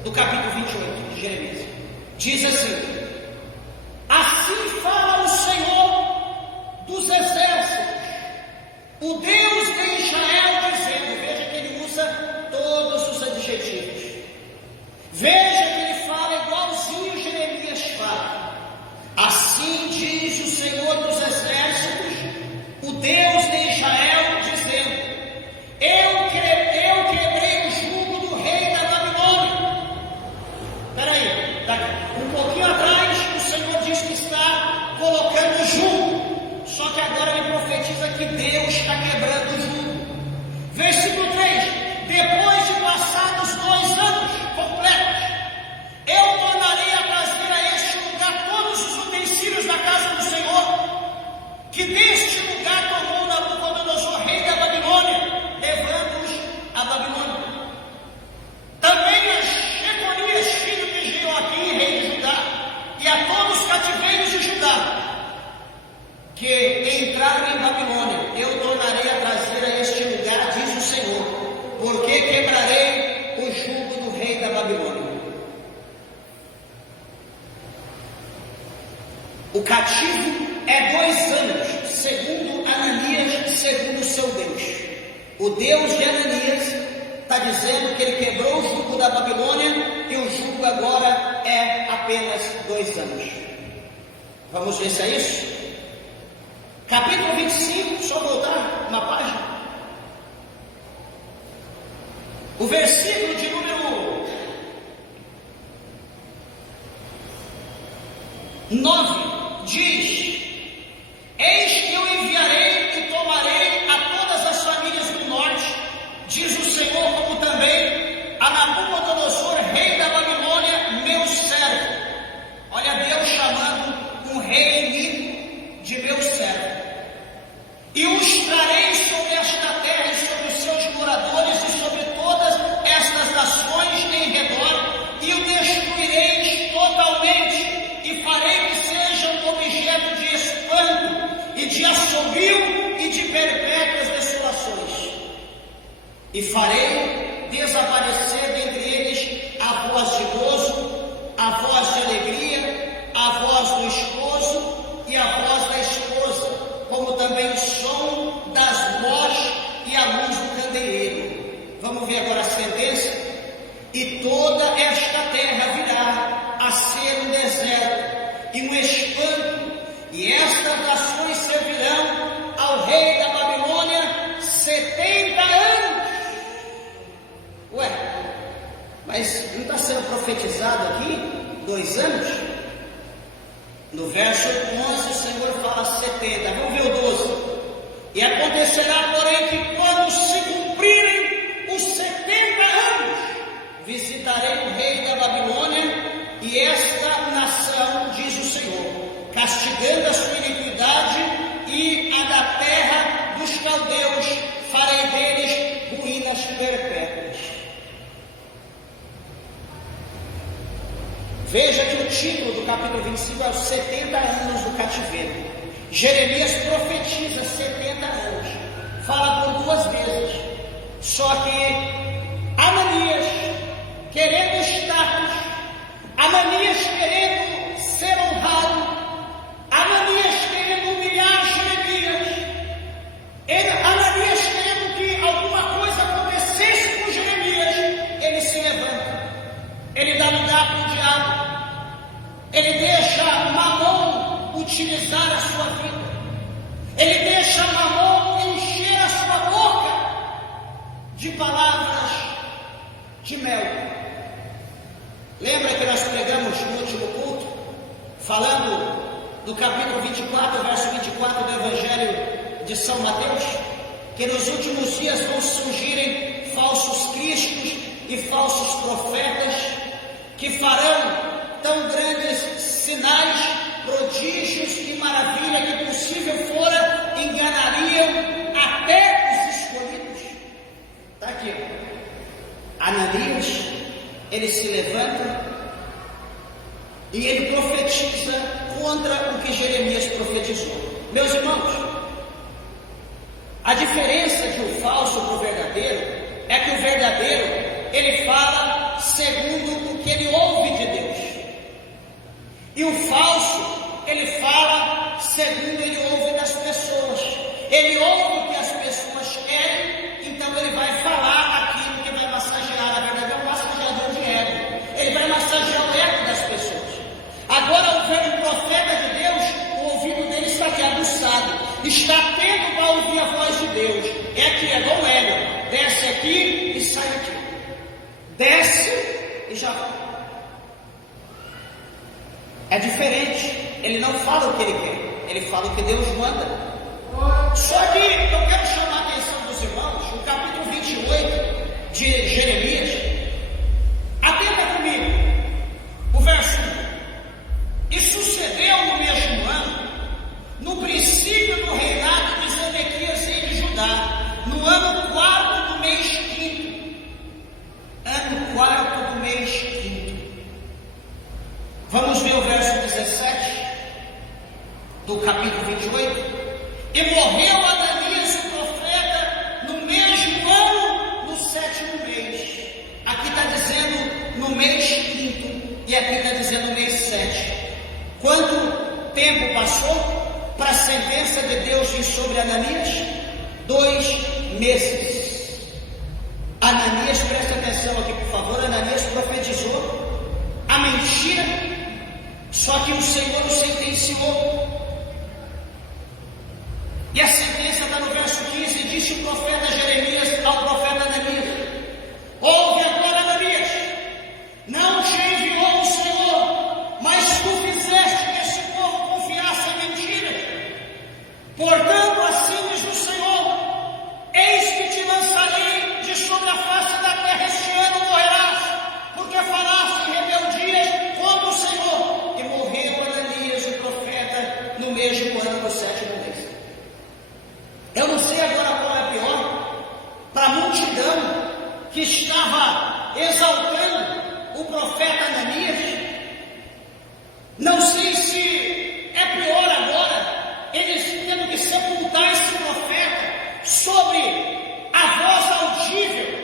do capítulo 28 de Jeremias, diz assim: assim fala o Senhor dos exércitos, o Deus de Israel, dizendo, veja que ele usa todos os adjetivos, veja que ele fala igualzinho Jeremias fala, assim diz o Senhor dos exércitos, o Deus de Israel, dizendo, eu quebrei o jugo do rei da Babilônia. Espera aí, um pouquinho atrás o Senhor diz que está colocando o jugo, só que agora ele profetiza que Deus está quebrando o jugo. Versículo 3: depois de passados 2 anos completos, eu tornarei a trazer a este lugar todos os utensílios da casa do Senhor, que deste lugar tomou Nabucodonosor, rei da Babilônia, levando-os a Babilônia. Também a Jeconias, filho de Jeoaquim, rei de Judá, e a todos os cativeiros de Judá, que entraram em Babilônia, eu tornarei a trazer a este lugar, diz o Senhor, porque quebrarei o jugo do rei da Babilônia. O cativo é 2 anos, segundo Ananias, segundo seu Deus. O Deus de Ananias está dizendo que ele quebrou o jugo da Babilônia e o jugo agora é apenas 2 anos. Vamos ver se é isso? Capítulo 25, só voltar uma página. O versículo de número 9 diz: eis que eu enviarei e tomarei a todas as famílias do norte, diz o Senhor, como também a Nabucodonosor, rei da Babilônia, meu servo. Olha Deus chamando um rei inimigo de meu servo. E os trarei sobre esta terra e sobre os seus moradores e sobre todas estas nações em redor, e o destruirei totalmente, e farei que sejam objeto de espanto, e de assobio, e de perpétuas desolações. E farei desaparecer dentre eles a voz de gozo, a voz de alegria, a voz do esposo e a voz da esposa, como também o som das vozes e a luz do candeeiro. Vamos ver agora a sentença. E toda esta terra virá a ser um deserto e um espanto, e estas nações servirão ao rei da Babilônia 70 anos. Ué, mas não está sendo profetizado aqui 2 anos? No verso 11 o Senhor fala 70, vamos ver o 12. E acontecerá, porém, que quando se cumprirem os 70 anos, visitarei o rei da Babilônia e esta nação, diz o Senhor, castigando a sua iniquidade e a da terra dos caldeus, farei deles ruínas perpétuas. Veja que o título do capítulo 25 é os 70 anos do cativeiro. Jeremias profetiza 70 anos, fala por 2 vezes. Só que Ananias, querendo status, Ananias querendo ser honrado, Ananias querendo humilhar Jeremias, Ananias querendo que alguma coisa acontecesse com Jeremias, ele se levanta, ele dá lugar para o diabo, ele deixa Mamon utilizar a sua vida, ele deixa Mamon encher a sua boca de palavras de mel. Lembra que nós pregamos no último culto, falando do capítulo 24, verso 24 do Evangelho de São Mateus, que nos últimos dias vão surgirem falsos cristos e falsos profetas, que farão tão grandes sinais, prodígios e maravilha que possível fora, enganariam até profetiza contra o que Jeremias profetizou. Meus irmãos, a diferença de um falso para o verdadeiro é que o verdadeiro, ele fala segundo o que ele ouve de Deus, e o falso, ele fala segundo ele ouve das pessoas. Ele ouve o que as pessoas querem, então ele vai falar aquilo que vai massagear. Na verdade, é um massageador de ego. Ele vai massagear o ego das pessoas. Agora, o profeta de Deus, o ouvido dele está aqui aguçado, está atento para ouvir a voz de Deus. É aqui, é igual ego. Desce aqui e sai aqui. Desce e já vai. É diferente. Ele não fala o que ele quer, ele fala o que Deus manda. Só que eu quero chamar a atenção dos irmãos, no capítulo 28 de Jeremias. Atenta comigo, o verso 1. E sucedeu no mesmo ano, no princípio do reinado de Zedequias rei de Judá, no ano 4º do mês 5º. Ano 4º do mês 5º. Vamos ver o verso 17 do capítulo 28. E morreu Ananias o profeta no mesmo ano, no 7º mês. Aqui está dizendo no mês 5º e aqui está dizendo no mês 7. Quanto tempo passou para a sentença de Deus vir sobre Ananias? 2 meses. Ananias, presta atenção aqui por favor, Ananias profetizou a mentira, só que o Senhor o sentenciou. E a sentença está no verso 15, disse o profeta Jeremias ao profeta Ananias: ouve agora, Ananias, não te enviou o Senhor, mas tu fizeste que esse povo confiasse em mentira. Portanto, assim diz o Senhor: eis que te lançarei de sobre a face da terra, este ano morrerás, porque falaste em rebeldia contra o Senhor. E morreu Ananias o profeta no mesmo ano, no 7º mês. Eu não sei agora qual é pior, para a multidão que estava exaltando o profeta Ananias. Não sei se é pior agora eles tendo que sepultar esse profeta sobre a voz audível,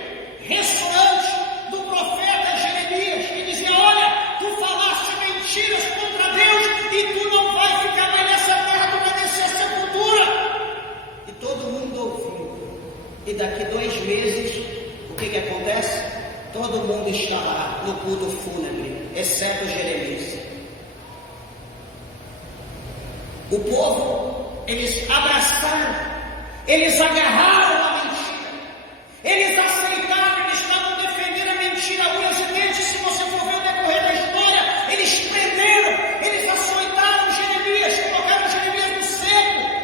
ressonante do profeta Jeremias, que dizia: olha, tu falaste mentiras contra Deus e tu não vai ficar mais nessa terra, tu vai descer a sepultura. Todo mundo ouviu. E daqui 2 meses, o que acontece? Todo mundo está lá no culto fúnebre, exceto Jeremias. O povo, eles abraçaram, eles agarraram a mentira, eles aceitaram, eles estavam defendendo a mentira a unhas e dentes. Se você for ver o decorrer da história, eles prenderam, eles açoitaram Jeremias, colocaram Jeremias no seco.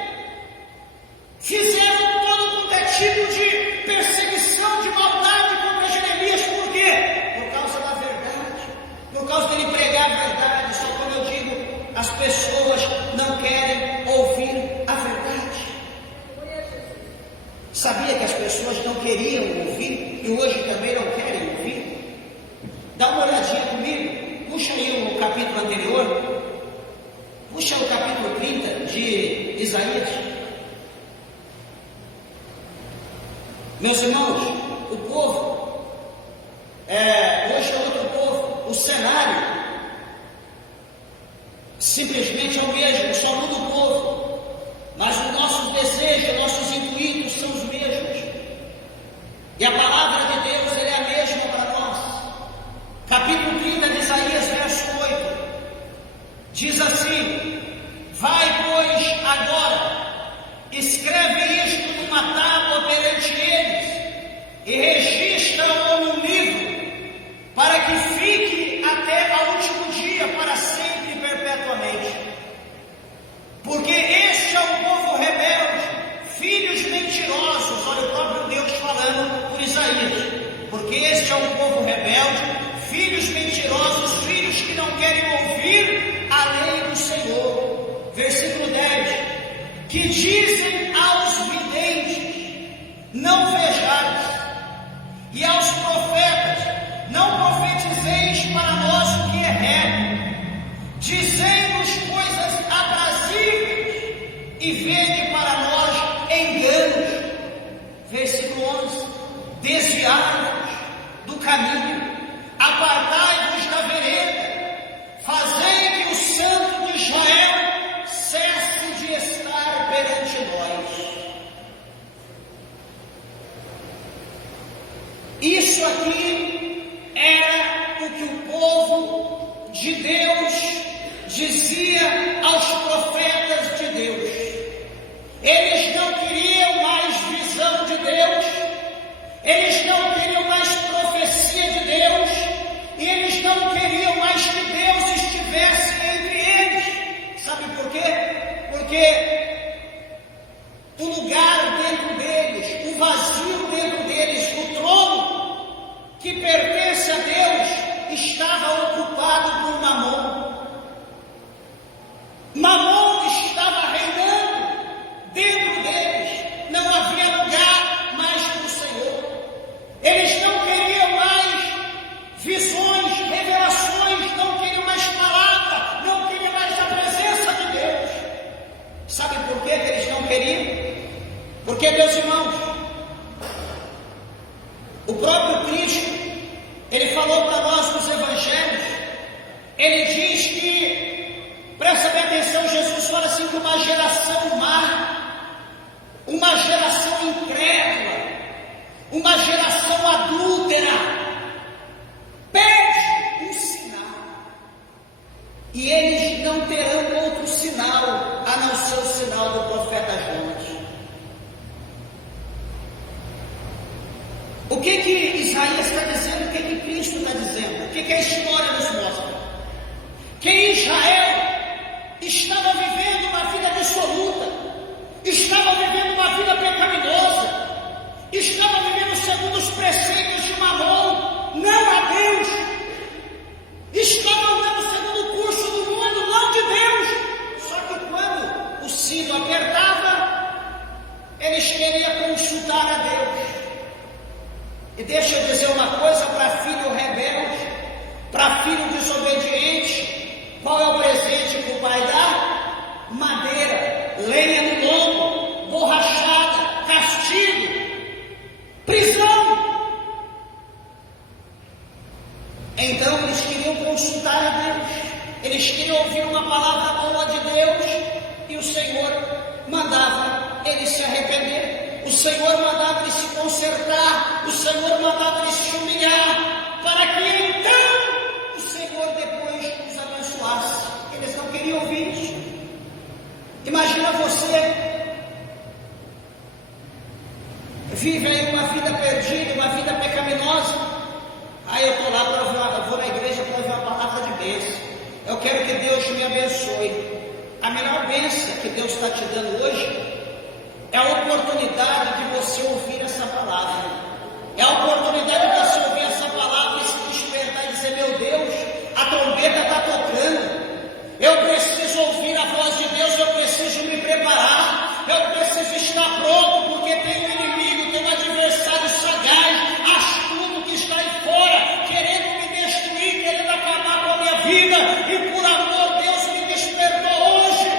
Fizeram todo quanto é tipo de perseguição, de maldade contra Jeremias. Por quê? Por causa da verdade, por causa dele pregar a verdade. Só como eu digo, as pessoas não querem ouvir a verdade. Sabia que as pessoas não queriam ouvir e hoje também não querem ouvir? Dá uma olhadinha comigo, puxa aí o capítulo anterior, puxa o capítulo 30 de Isaías. Meus irmãos, o povo, hoje é outro povo, o cenário simplesmente é o mesmo, só muda o povo, mas os nossos desejos, nossos intuitos são os mesmos, e a palavra de Deus é a mesma para nós. Capítulo 30 de Isaías, verso 8, diz assim: vai, pois, agora, escreve isto numa tábua perante eles, e registra-o num livro, para que fique até ao último dia, para sempre e perpetuamente. Porque este é um povo rebelde, filhos mentirosos. Olha o próprio Deus falando por Isaías. Porque este é um povo rebelde, filhos mentirosos, filhos que não querem ouvir a lei do Senhor. Versículo 10: que dizem aos videntes: não vejais, e aos profetas: não profetizeis para nós o que é reto, dizendo desviai-vos do caminho, apartai-vos da vereda, fazei que o Santo de Israel cesse de estar perante nós. Isso aqui era o que o povo de Deus dizia aos profetas de Deus. Eles não queriam mais visão de Deus, eles não queriam mais profecia de Deus, e eles não queriam mais que Deus estivesse entre eles. Sabe por quê? Porque o lugar dentro deles, o vazio dentro deles, o trono que pertence a Deus, estava ocupado por Mamon. Mamon estava reinando dentro deles, não havia lugar mais para o Senhor. Eles não queriam mais visões, revelações, não queriam mais palavra, não queriam mais a presença de Deus. Sabe por que eles não queriam? Porque, meus irmãos, o próprio Cristo, ele falou para nós nos evangelhos, ele diz que, presta bem atenção, Jesus fala assim que uma geração má, uma geração incrédula, uma geração adúltera, pede um sinal, e eles não terão outro sinal a não ser o sinal do profeta Jonas. O que Isaías está dizendo? O que Cristo está dizendo? O que a história nos mostra? Que Israel estava vivendo uma vida dissoluta, estava vivendo uma vida pecaminosa, estava vivendo segundo os preceitos de Mamon, não a Deus, estava andando segundo o curso do mundo, não de Deus. Só que quando o sino apertava, eles queriam consultar a Deus. E deixa eu dizer uma coisa para filho rebelde, para filho desobediente: qual é o presente que o pai dá? Madeira, lenha no lombo, borrachada, castigo, prisão. Então eles queriam consultar a Deus, eles queriam ouvir uma palavra boa de Deus, e o Senhor mandava eles se arrepender. O Senhor mandava eles se consertar, o Senhor mandava eles se humilhar, para que então o Senhor depois os abençoasse. Eles não queriam ouvir isso. Imagina você, vive aí uma vida perdida, uma vida pecaminosa. Aí eu estou lá, vou na igreja para ouvir uma palavra de bênção. Eu quero que Deus me abençoe. A melhor bênção que Deus está te dando hoje é a oportunidade de você ouvir essa palavra. É a oportunidade de você ouvir essa palavra e se despertar e dizer: meu Deus, a trombeta está tocando. Eu preciso ouvir a voz de Deus, eu preciso me preparar, eu preciso estar pronto, porque tem um inimigo, tem um adversário sagaz, astuto que está aí fora, querendo me destruir, querendo acabar com a minha vida. E por amor, Deus me despertou hoje.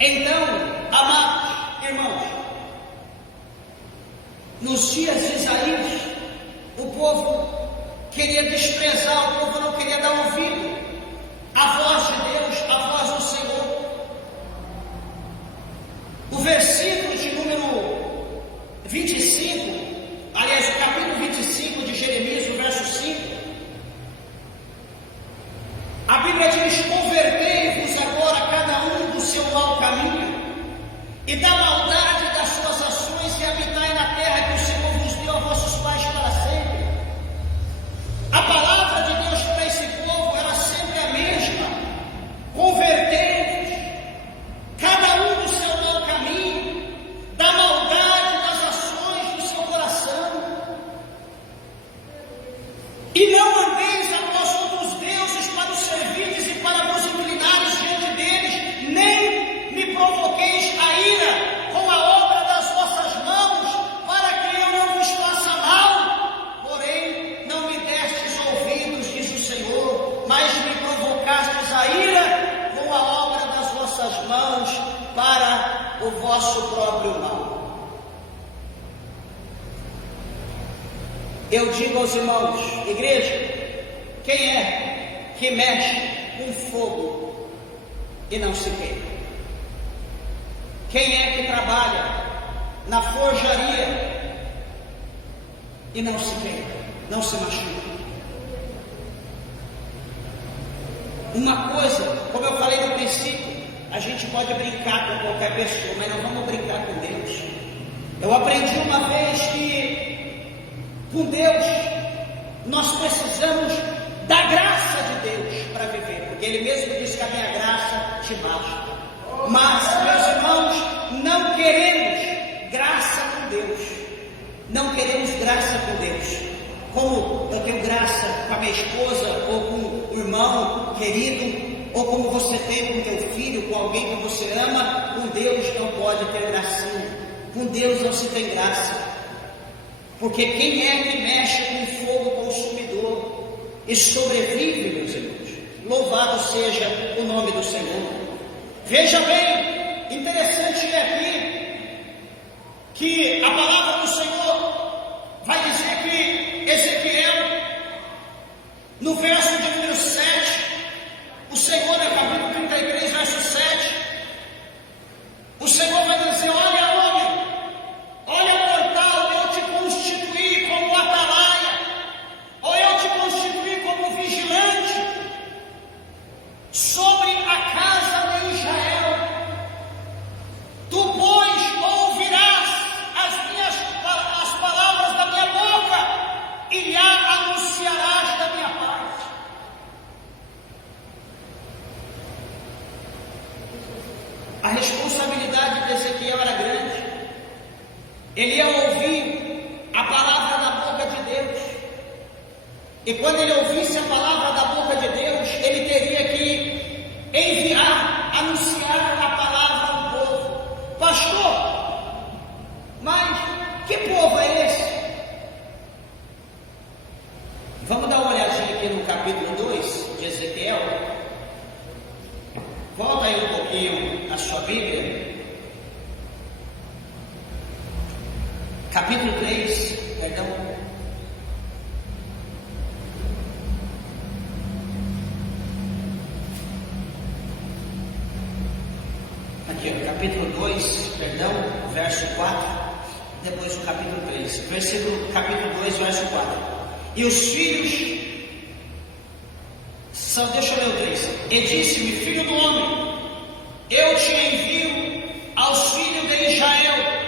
Então, amados irmãos, nos dias de Isaías, o povo queria desprezar, o povo não queria dar ouvido à voz de Deus, à voz do Senhor. O versículo de número 25, aliás, o capítulo 25 de Jeremias, no verso 5, a Bíblia diz: convertei-vos agora cada um do seu mau caminho e da maldade das suas ações, e habitai na terra que o Senhor vos deu a vossos pais para sempre. A palavra de Deus para esse povo era sempre a mesma: vosso próprio mal. Eu digo aos irmãos, igreja, quem é que mexe com fogo e não se queima? Quem é que trabalha na forjaria e não se queima, não se machuca? Uma coisa, como eu falei no princípio, a gente pode brincar com qualquer pessoa, mas não vamos brincar com Deus. Eu aprendi uma vez que com Deus nós precisamos da graça de Deus para viver, porque Ele mesmo disse que a minha graça te basta. Mas, meus irmãos, não queremos graça com Deus, não queremos graça com Deus. Como eu tenho graça com a minha esposa, ou com o irmão querido, ou como você tem com teu filho, com alguém que você ama, com Deus não pode ter gracinha. Com Deus não se tem graça. Porque quem é que mexe com fogo consumidor e sobrevive, meus irmãos? Louvado seja o nome do Senhor. Veja bem, interessante é aqui que a palavra do Senhor vai dizer que Ezequiel, no verso de número 7, o Senhor, no capítulo 33, verso 7, o Senhor vai dizer: olha, homem, olha, mortal, eu te constituí como atalaia, ou eu te constituí como vigilante sobre a casa de Israel. Tu, pois, ouvirás as palavras da minha boca e lhe anunciarás da minha parte. A responsabilidade de Ezequiel era grande. Ele ia ouvir a palavra da boca de Deus. E quando ele ouvisse a palavra da boca de Deus, ele teria que enviar, anunciar a palavra ao povo. Pastor, mas que povo é esse? Vamos dar uma olhadinha aqui no capítulo 2 de Ezequiel. Volta aí um pouquinho a sua Bíblia. Capítulo 3, perdão. Aqui, ó, capítulo 2, perdão, verso 4, depois o capítulo 3. Capítulo 2, verso 4. E os filhos são, deixa eu ler o 3. E disse-me: filho do homem, eu te envio aos filhos de Israel,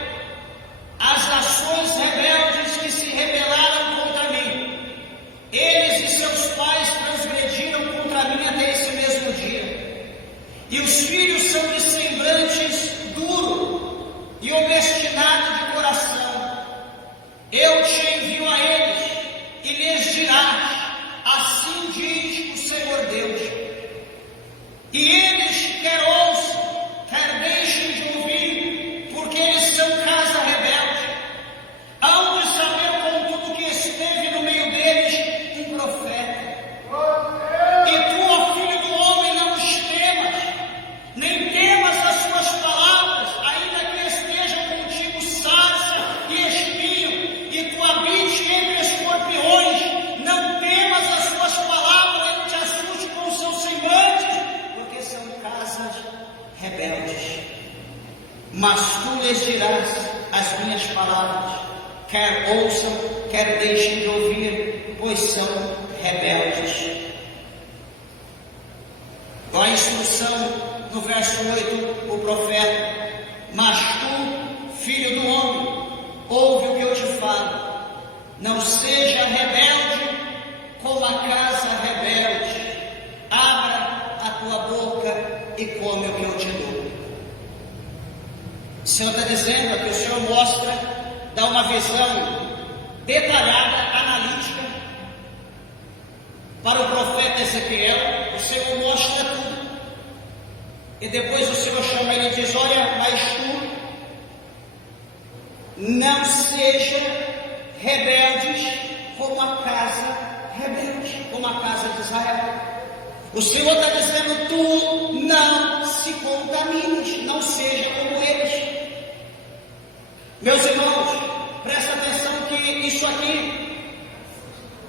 as nações rebeldes que se rebelaram contra mim. Eles e seus pais transgrediram contra mim até esse mesmo dia. E os filhos são de semblantes duro e obstinado de coração. Eu te envio a eles e lhes dirás: assim diz o Senhor Deus. E eles quer ouçam, quer deixem de ouvir, porque eles são casa rebelde. Hão de saber, contudo, que esteve no meio deles um profeta. E tu, ó filho do homem, não os temas, nem temas as suas palavras, ainda que esteja contigo sarça e espinho, e tu habite entre escorpiões. Não temas as suas palavras, nem te assuste com os seus semblantes, porque são casas rebeldes. Mas tu lhes dirás as minhas palavras, quer ouçam, quer deixem de ouvir, pois são rebeldes. Com a instrução no verso 8, o profeta: mas tu, filho do homem, ouve o que eu te falo. Não seja rebelde como a casa rebelde. Abra a tua boca e come o que eu te dou. O Senhor está dizendo aqui, o Senhor mostra, dá uma visão detalhada, analítica para o profeta Ezequiel. O Senhor mostra tudo. E depois o Senhor chama ele e diz: olha, mas tu não seja rebeldes como a casa rebelde, como a casa de Israel. O Senhor está dizendo: tu não se contamines, não seja como eles.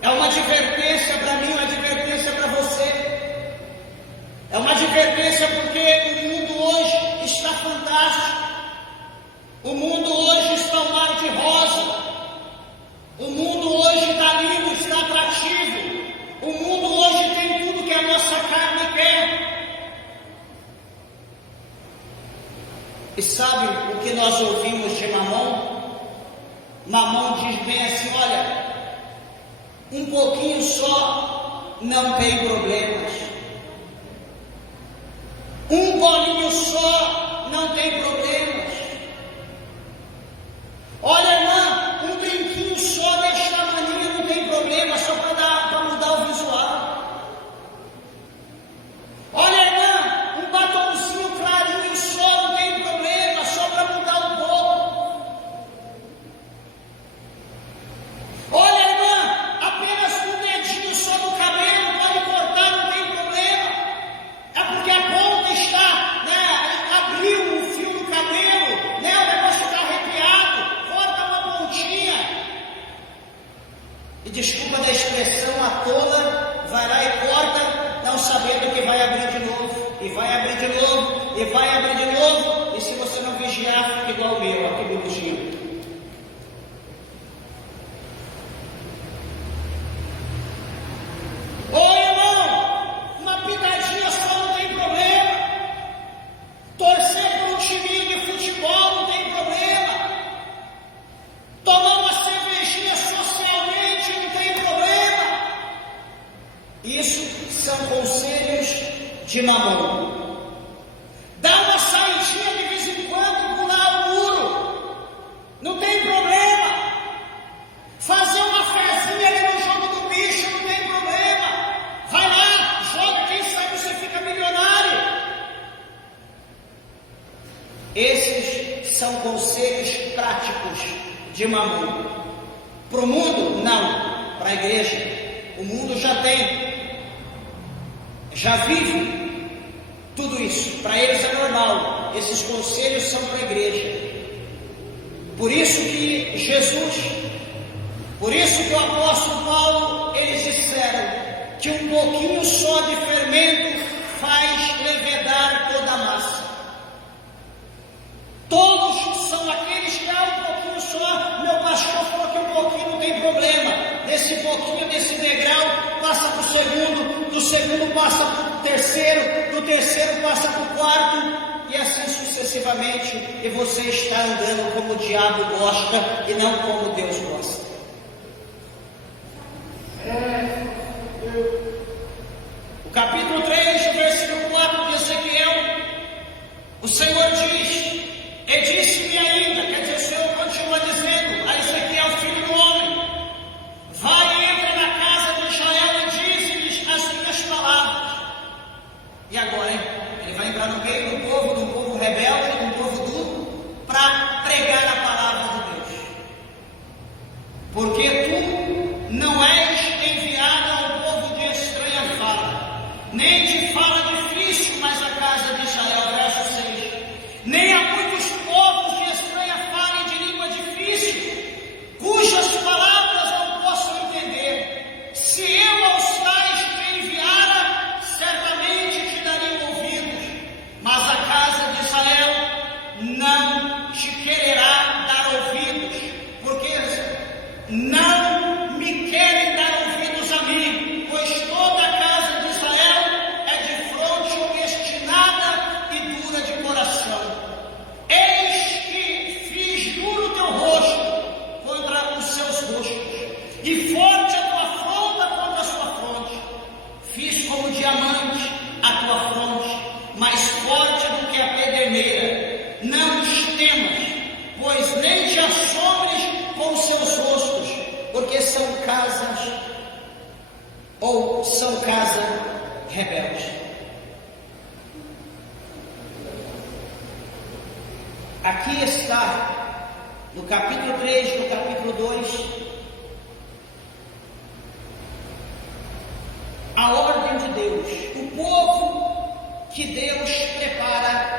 É uma advertência para mim, uma advertência para você. É uma advertência porque o mundo hoje está fantástico. O mundo hoje está um mar de rosa. O mundo hoje está lindo, está atrativo. O mundo hoje tem tudo que a nossa carne quer. E sabe o que nós ouvimos de Mamon? Mamon diz bem assim: olha, um pouquinho só não tem problemas. Um bolinho só não tem problemas. Olha, irmã, um brinquinho só desta maneira não tem problema, só para mudar o visual. Olha, irmã, um batomzinho clarinho só não tem problema, só para mudar um pouco. Olha, irmã, apenas um dedinho só do cabelo pode cortar, não tem problema. É porque a ponta está, abriu o fio do cabelo, o negócio está arrepiado. E desculpa da expressão, a tola vai lá e corta, não sabendo que vai abrir de novo, e vai abrir de novo, e vai abrir de novo, e se você não vigiar, fica igual o meu, aqui bonitinho. Ô irmão, uma pitadinha só não tem problema. Torcer por um time de futebol não tem problema. Tomar uma cervejinha socialmente não tem problema. Isso são conselhos de Mamon. Dá uma saidinha de vez em quando, pular o muro, não tem problema. Fazer uma fezinha ali no jogo do bicho não tem problema. Vai lá, joga, quem sabe você fica milionário. Esses são conselhos práticos de Mamon. Para o mundo, não. Para a igreja, o mundo já vive tudo isso. Para eles é normal. Esses conselhos são para a igreja. Por isso que o apóstolo Paulo, eles disseram que um pouquinho só de fermento faz levedar toda a massa. Todos são aqueles que um pouquinho só. Meu pastor falou que um pouquinho não tem problema. Desse pouquinho, desse degrau, passa para o segundo, do segundo passa para o terceiro, do terceiro passa para o quarto, e assim sucessivamente. E você está andando como o diabo gosta e não como Deus gosta. O capítulo 3, versículo 4 de Ezequiel, o Senhor diz: e disse-me ainda, quer dizer, o Senhor continua dizendo a Ezequiel, filho do homem: vai e entra na casa de Israel e dize-lhes as minhas palavras. E agora, hein? Ele vai entrar no meio do povo rebelde, de um povo duro, para pregar a palavra de Deus. Porque tu não és enviado ao povo de estranha fala, nem de fala difícil, mas a casa de Israel, verso 6. Nem a muitos povos de estranha fala e de língua difícil, cujas palavras não posso entender. Se eu aos tais te enviara, certamente te dariam ouvidos, mas a casa de Israel não te quererá dar ouvidos, porque não me querem dar ouvidos a mim, pois toda a casa de Israel é de fronte obstinada e dura de coração. Eis que fiz duro teu rosto contra os seus rostos, e forte a tua afronta contra a sua fronte. Fiz como diamante a tua fronte, mais forte do que a pederneira. Não os temas, pois nem te assombres com os seus rostos, porque são casas rebeldes. Aqui está, no capítulo 3, no capítulo 2, a ordem de Deus, o povo que Deus prepara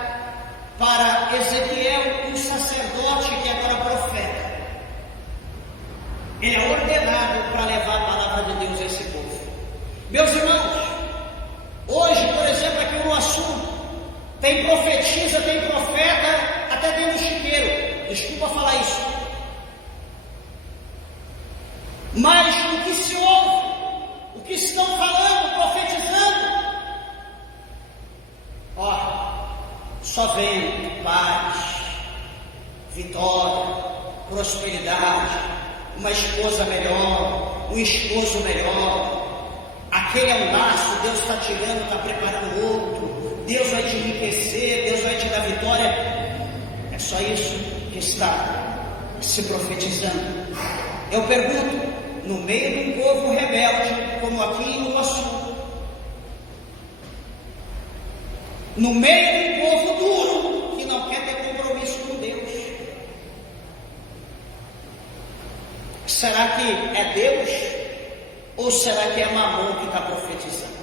para Ezequiel, um sacerdote que agora profeta. Ele é ordenado para levar a palavra palavra de Deus a esse povo. Meus irmãos, hoje, por exemplo, aqui no assunto, tem profetisa, tem profeta, até dentro do chiqueiro. Desculpa falar isso. Mas o que se ouve, o que estão falando, profetizando, só vem paz, vitória, prosperidade, uma esposa melhor, um esposo melhor. Aquele é um laço, Deus está tirando, está preparando outro. Deus vai te enriquecer, Deus vai te dar vitória. É só isso que está se profetizando. Eu pergunto, no meio de um povo rebelde, como aqui no assunto, no meio de um povo duro, que não quer ter compromisso com Deus, será que é Deus? Ou será que é Mamon que está profetizando?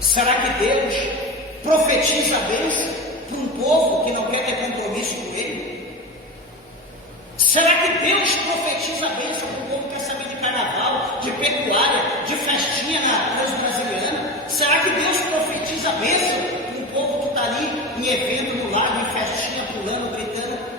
Será que Deus profetiza a bênção para um povo que não quer ter compromisso com Ele? Será que Deus profetiza a bênção para um povo que quer saber de carnaval, de pecuária, de festinha na coisa brasileira? Será que Deus profetiza a bênção para um povo que está ali em evento no lago, em festinha, pulando, gritando?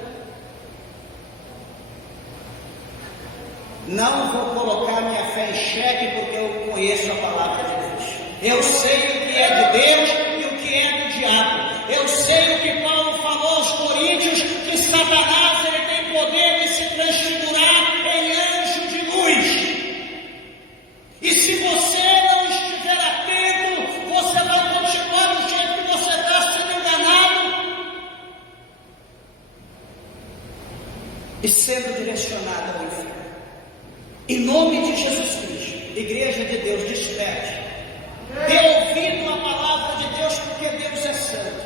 Não vou colocar minha fé em xeque, porque eu conheço a palavra de Deus. Eu sei o que é de Deus e o que é do diabo. Eu sei o que Paulo falou aos coríntios, que Satanás ele tem poder de se transfigurar em anjo de luz. E se você não estiver atento, você vai continuar do jeito que você está, sendo enganado e sendo direcionado ao inferno. Em nome de Jesus Cristo, Igreja de Deus, desperte. Dê ouvido à palavra de Deus, porque Deus é santo.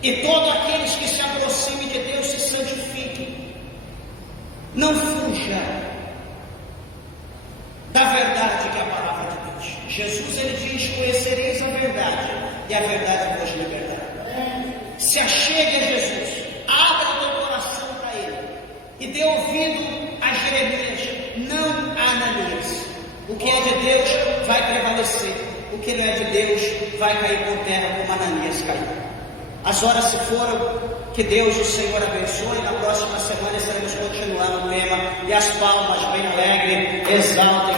E todos aqueles que se aproximem de Deus se santifiquem. Não fuja da verdade que é a palavra de Deus. Jesus ele diz: conhecereis a verdade, e a verdade vos libertará. Se achegue a Jesus, abra o teu coração para Ele, e dê ouvido a Jeremias, não a Ananias. O que é de Deus vai prevalecer, o que não é de Deus vai cair por terra como Ananias caiu. As horas se foram, que Deus o Senhor abençoe. Na próxima semana estaremos continuando o tema, e as palmas bem alegres exaltem